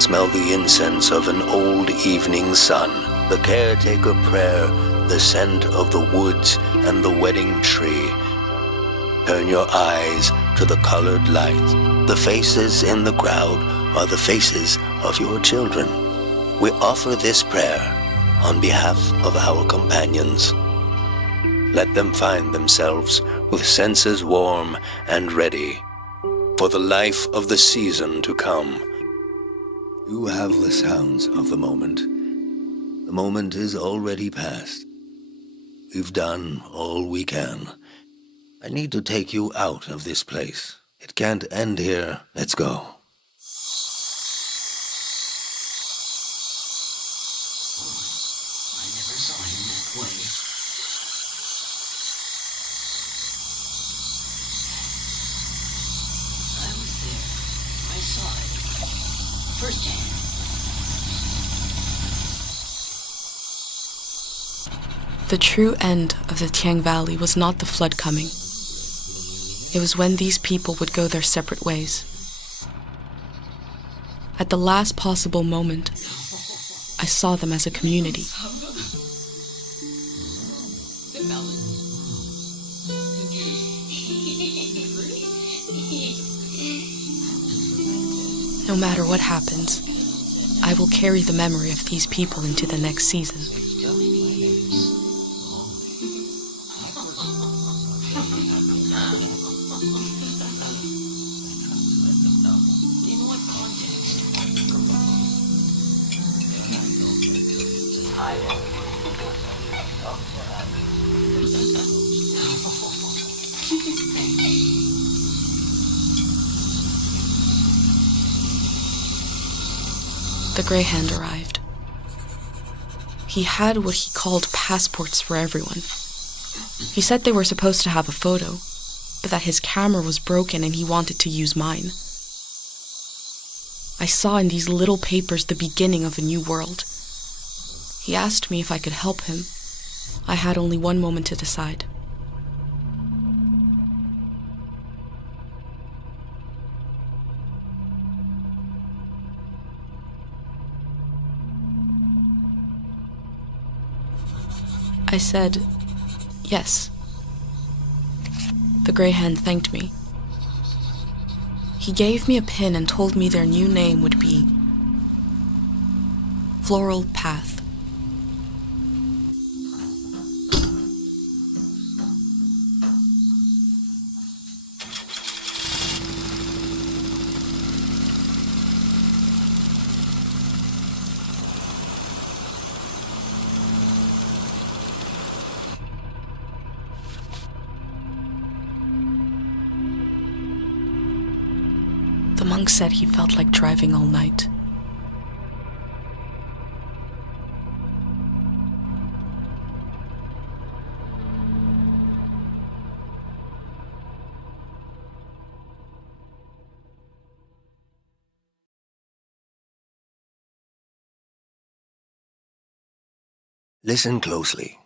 Smell the incense of an old evening sun. The caretaker prayer, the scent of the woods and the wedding tree. Turn your eyes to the colored lights. The faces in the crowd are the faces of your children. We offer this prayer on behalf of our companions. Let them find themselves with senses warm and ready for the life of the season to come. You have the sounds of the moment. The moment is already past. We've done all we can. I need to take you out of this place. It can't end here. Let's go. I never saw him that way. I was there. I saw it. Firsthand. The true end of the Tiang Valley was not the flood coming. It was when these people would go their separate ways. At the last possible moment, I saw them as a community. No matter what happens, I will carry the memory of these people into the next season. The Grey Hand arrived. He had what he called passports for everyone. He said they were supposed to have a photo, but that his camera was broken and he wanted to use mine. I saw in these little papers the beginning of a new world. He asked me if I could help him. I had only one moment to decide. I said, yes. The Grey Hand thanked me. He gave me a pin and told me their new name would be Floral Path. The monk said he felt like driving all night. Listen closely.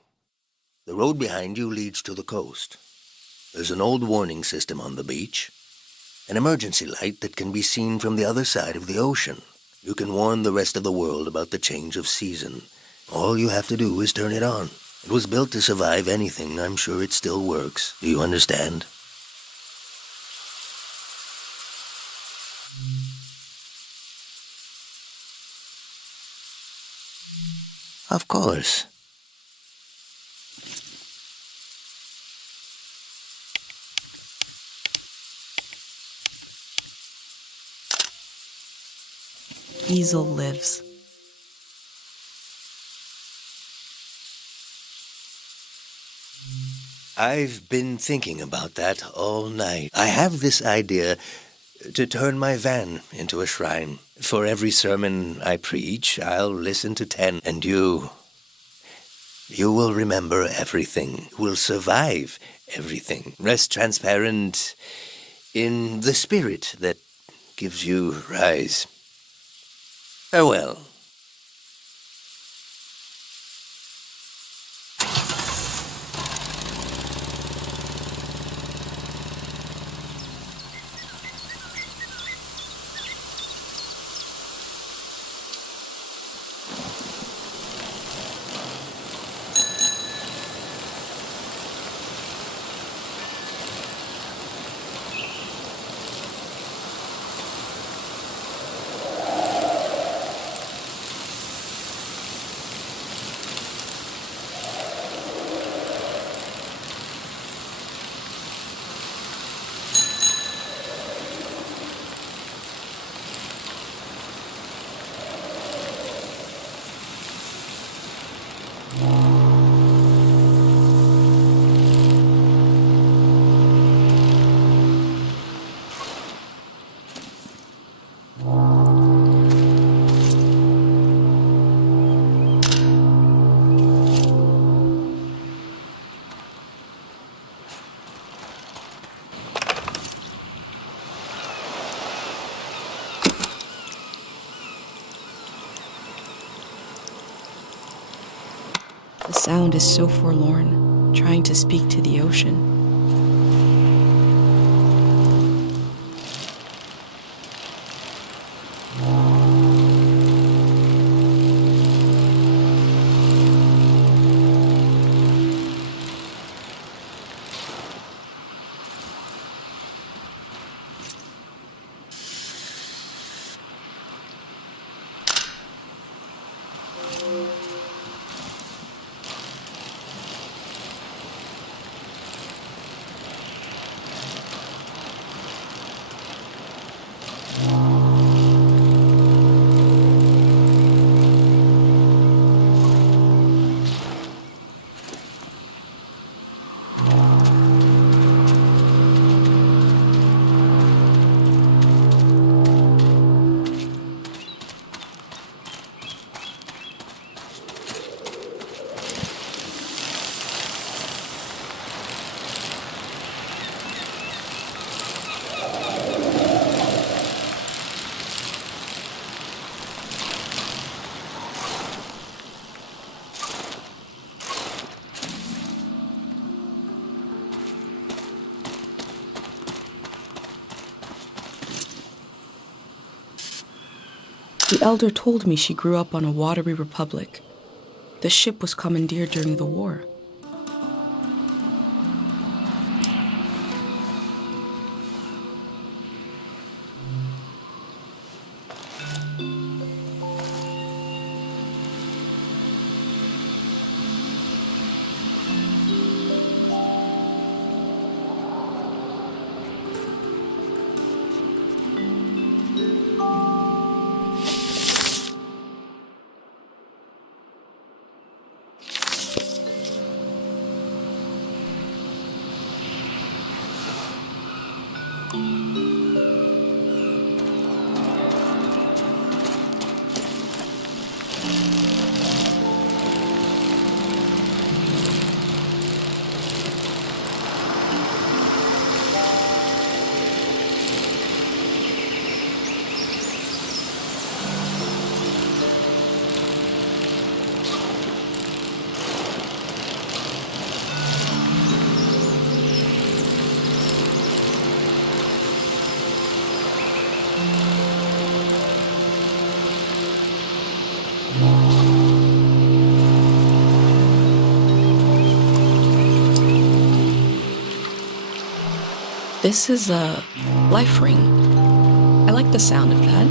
The road behind you leads to the coast. There's an old warning system on the beach. An emergency light that can be seen from the other side of the ocean. You can warn the rest of the world about the change of season. All you have to do is turn it on. It was built to survive anything. I'm sure it still works. Do you understand? Of course. Easel lives. I've been thinking about that all night. I have this idea to turn my van into a shrine. For every sermon I preach, I'll listen to 10, and you will remember everything, will survive everything, rest transparent in the spirit that gives you rise. Farewell. The sound is so forlorn, trying to speak to the ocean. The elder told me she grew up on a watery republic. The ship was commandeered during the war. This is a life ring. I like the sound of that.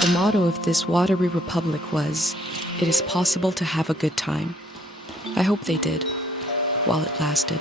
The motto of this watery republic was, "It is possible to have a good time." I hope they did, while it lasted.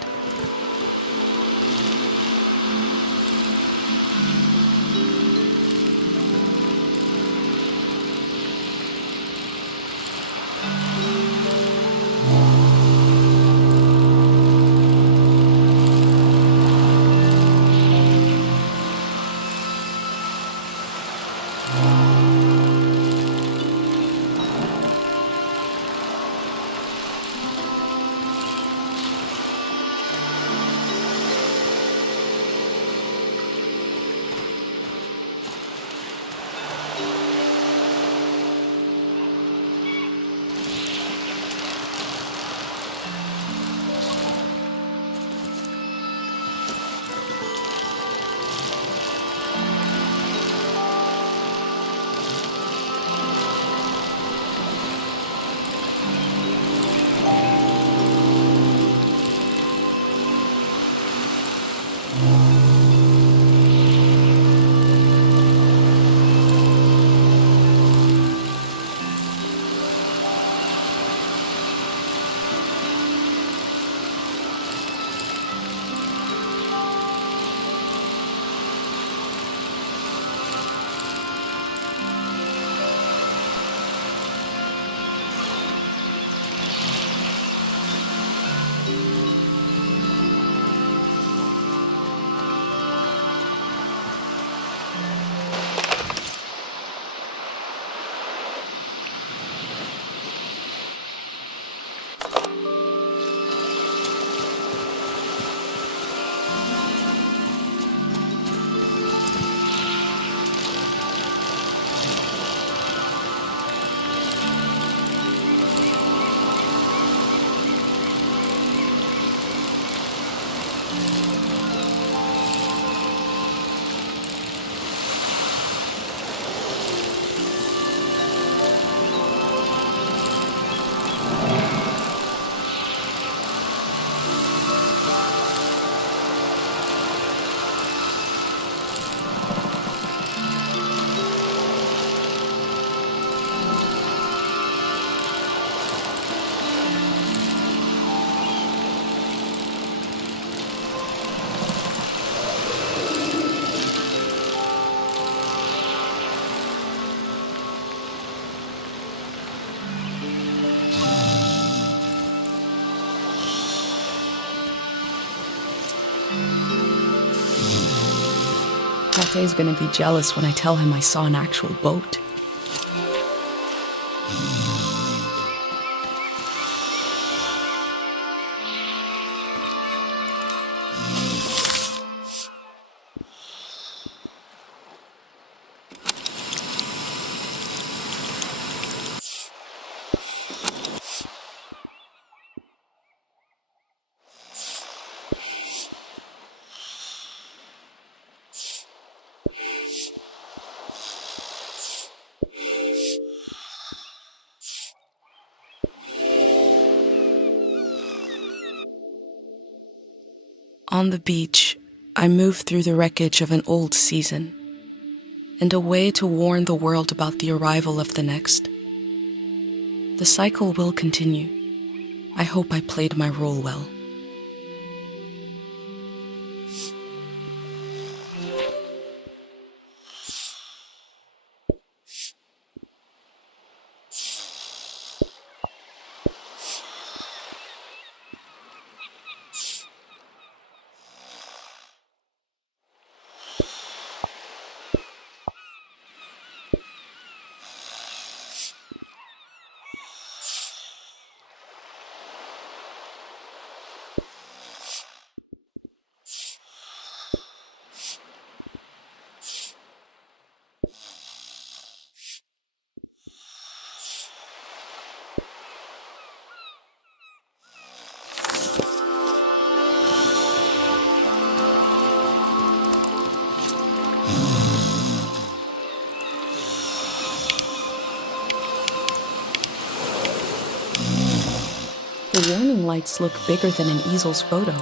Tate's gonna be jealous when I tell him I saw an actual boat. On the beach, I move through the wreckage of an old season, and a way to warn the world about the arrival of the next. The cycle will continue. I hope I played my role well. The warning lights look bigger than an easel's photo.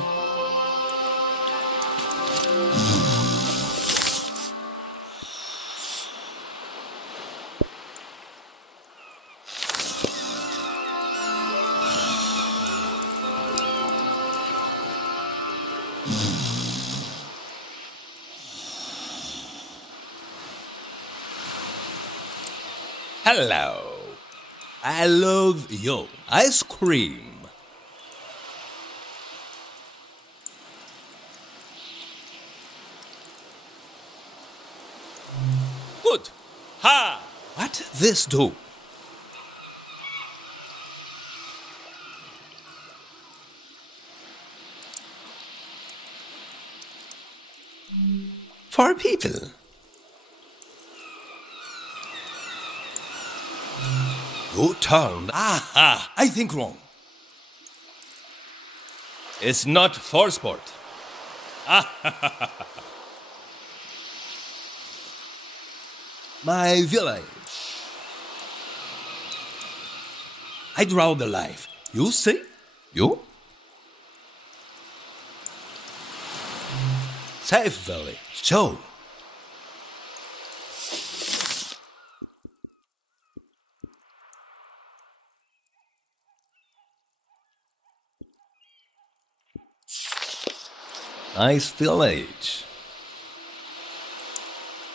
Hello. I love you. Ice cream. Good. Ha! What this do? For people. You turned. Aha! I think wrong. It's not for sport. My village. I draw the life. You see? You? Safe village. So. Nice village.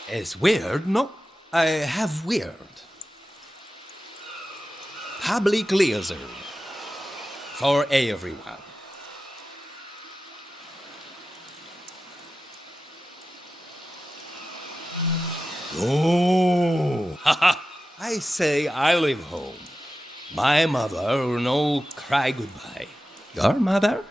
It's weird, no? I have weird. Public liaison. For everyone. Oh! I say I live home. My mother no cry goodbye. Your mother?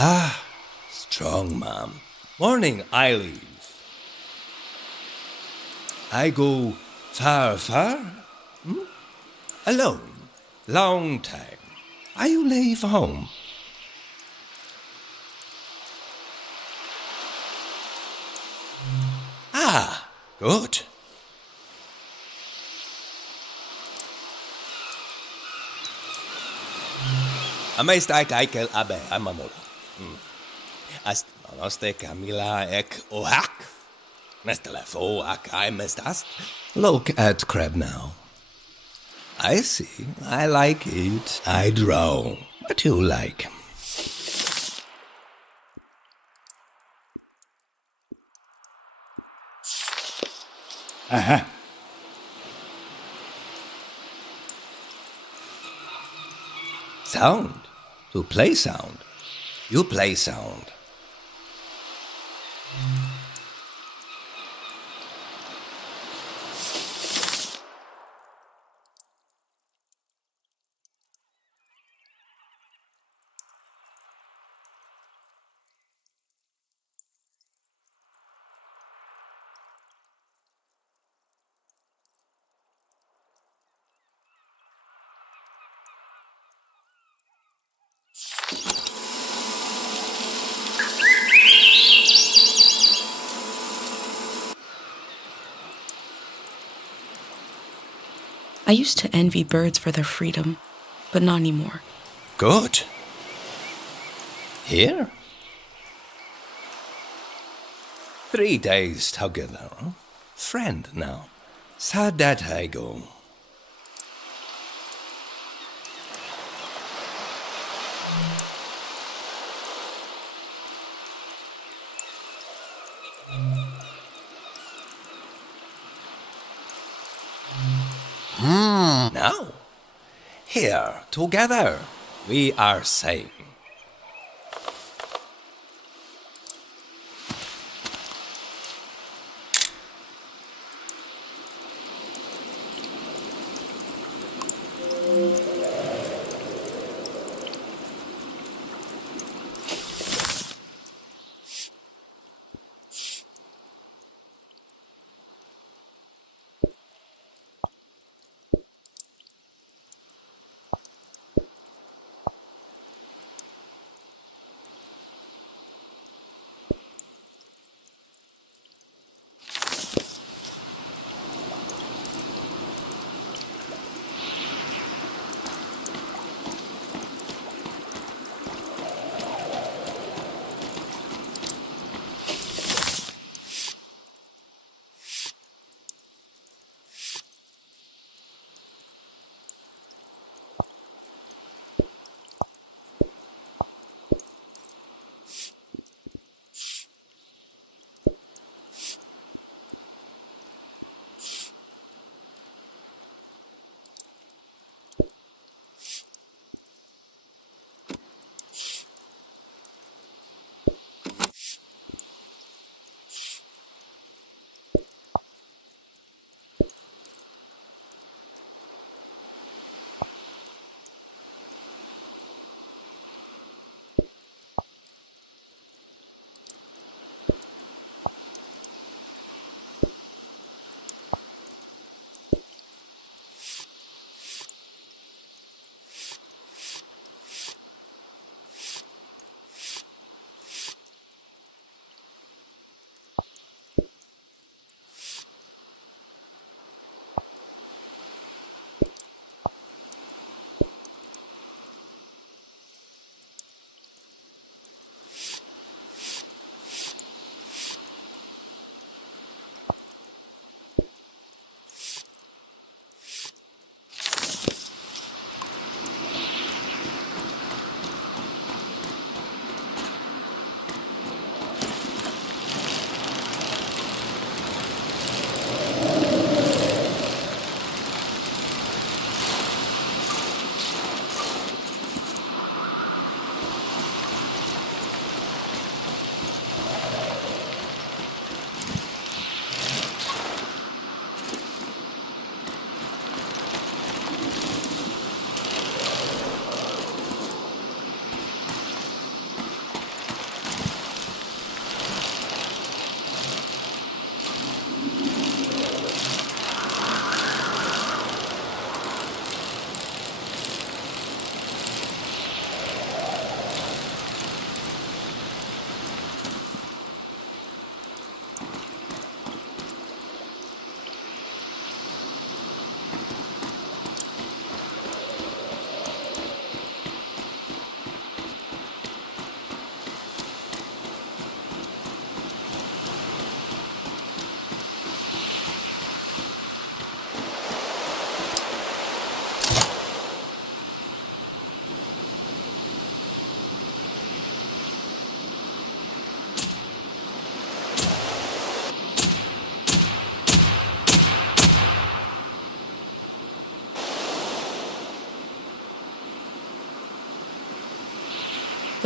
Ah, strong mom. Morning, I leave. I go far, far? Alone. Long time. I leave home. Ah, good. Amesták Eikel Abe Amamola. Azt noste Camila ek ohak. Nestelefo ak I mestast. Look at crab now. I see. I like it. I draw. What you like? Sound. To play sound. You play sound. I used to envy birds for their freedom, but not anymore. Good. Here? 3 days together. Huh? Friend now. Sad that I go. Now, here, together, we are safe.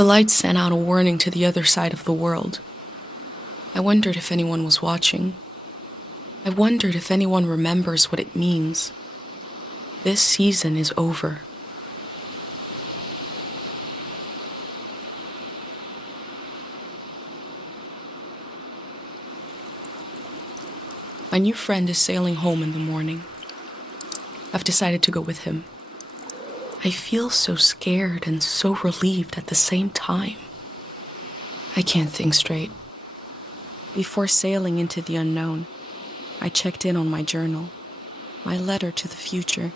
The lights sent out a warning to the other side of the world. I wondered if anyone was watching. I wondered if anyone remembers what it means. This season is over. My new friend is sailing home in the morning. I've decided to go with him. I feel so scared and so relieved at the same time. I can't think straight. Before sailing into the unknown, I checked in on my journal, my letter to the future.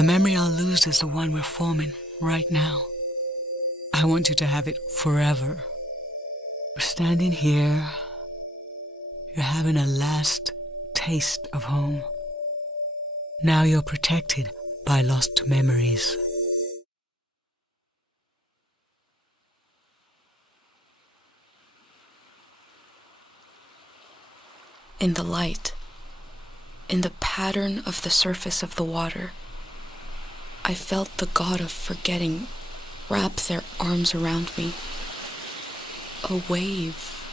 The memory I'll lose is the one we're forming right now. I want you to have it forever. We're standing here. You're having a last taste of home. Now you're protected by lost memories. In the light, in the pattern of the surface of the water, I felt the god of forgetting wrap their arms around me. A wave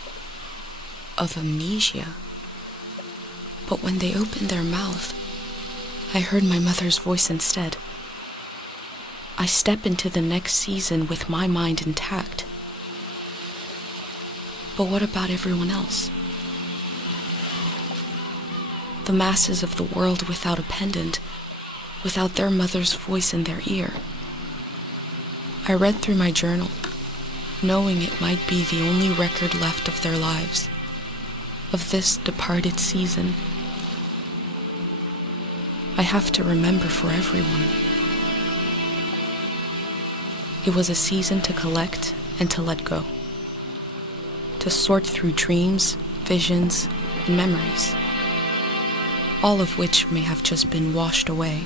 of amnesia. But when they opened their mouth, I heard my mother's voice instead. I step into the next season with my mind intact. But what about everyone else? The masses of the world without a pendant, without their mother's voice in their ear. I read through my journal, knowing it might be the only record left of their lives, of this departed season. I have to remember for everyone. It was a season to collect and to let go, to sort through dreams, visions, and memories, all of which may have just been washed away.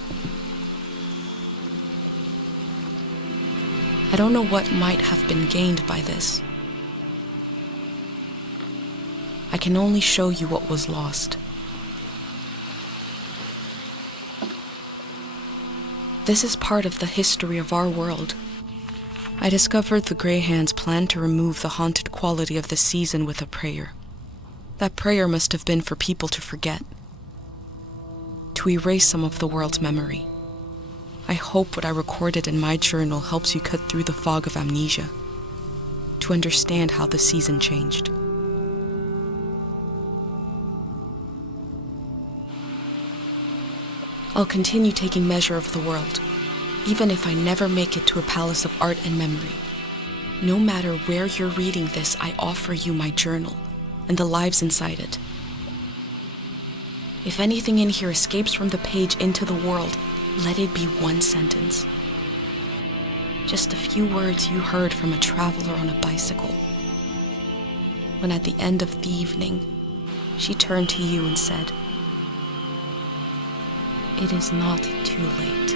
I don't know what might have been gained by this. I can only show you what was lost. This is part of the history of our world. I discovered the Grey Hands planned to remove the haunted quality of the season with a prayer. That prayer must have been for people to forget, to erase some of the world's memory. I hope what I recorded in my journal helps you cut through the fog of amnesia, to understand how the season changed. I'll continue taking measure of the world, even if I never make it to a palace of art and memory. No matter where you're reading this, I offer you my journal and the lives inside it. If anything in here escapes from the page into the world, let it be one sentence. Just a few words you heard from a traveler on a bicycle, when at the end of the evening, she turned to you and said, "It is not too late."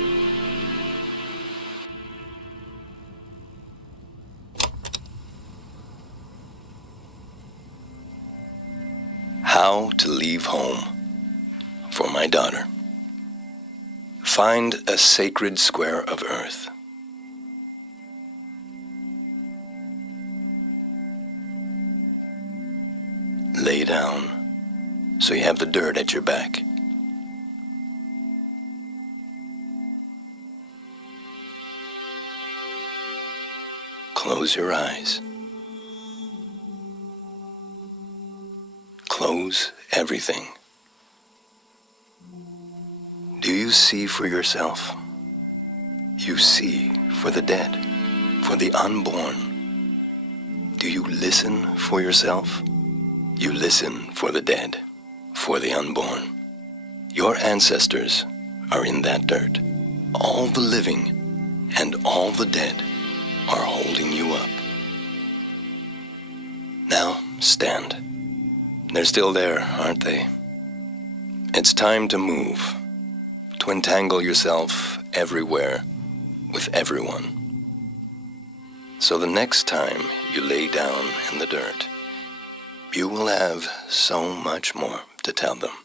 How to leave home for my daughter. Find a sacred square of earth. Lay down so you have the dirt at your back. Close your eyes. Close everything. Do you see for yourself? You see for the dead, for the unborn. Do you listen for yourself? You listen for the dead, for the unborn. Your ancestors are in that dirt. All the living and all the dead are holding you up. Now stand. They're still there, aren't they? It's time to move, to entangle yourself everywhere with everyone. So the next time you lay down in the dirt, you will have so much more to tell them.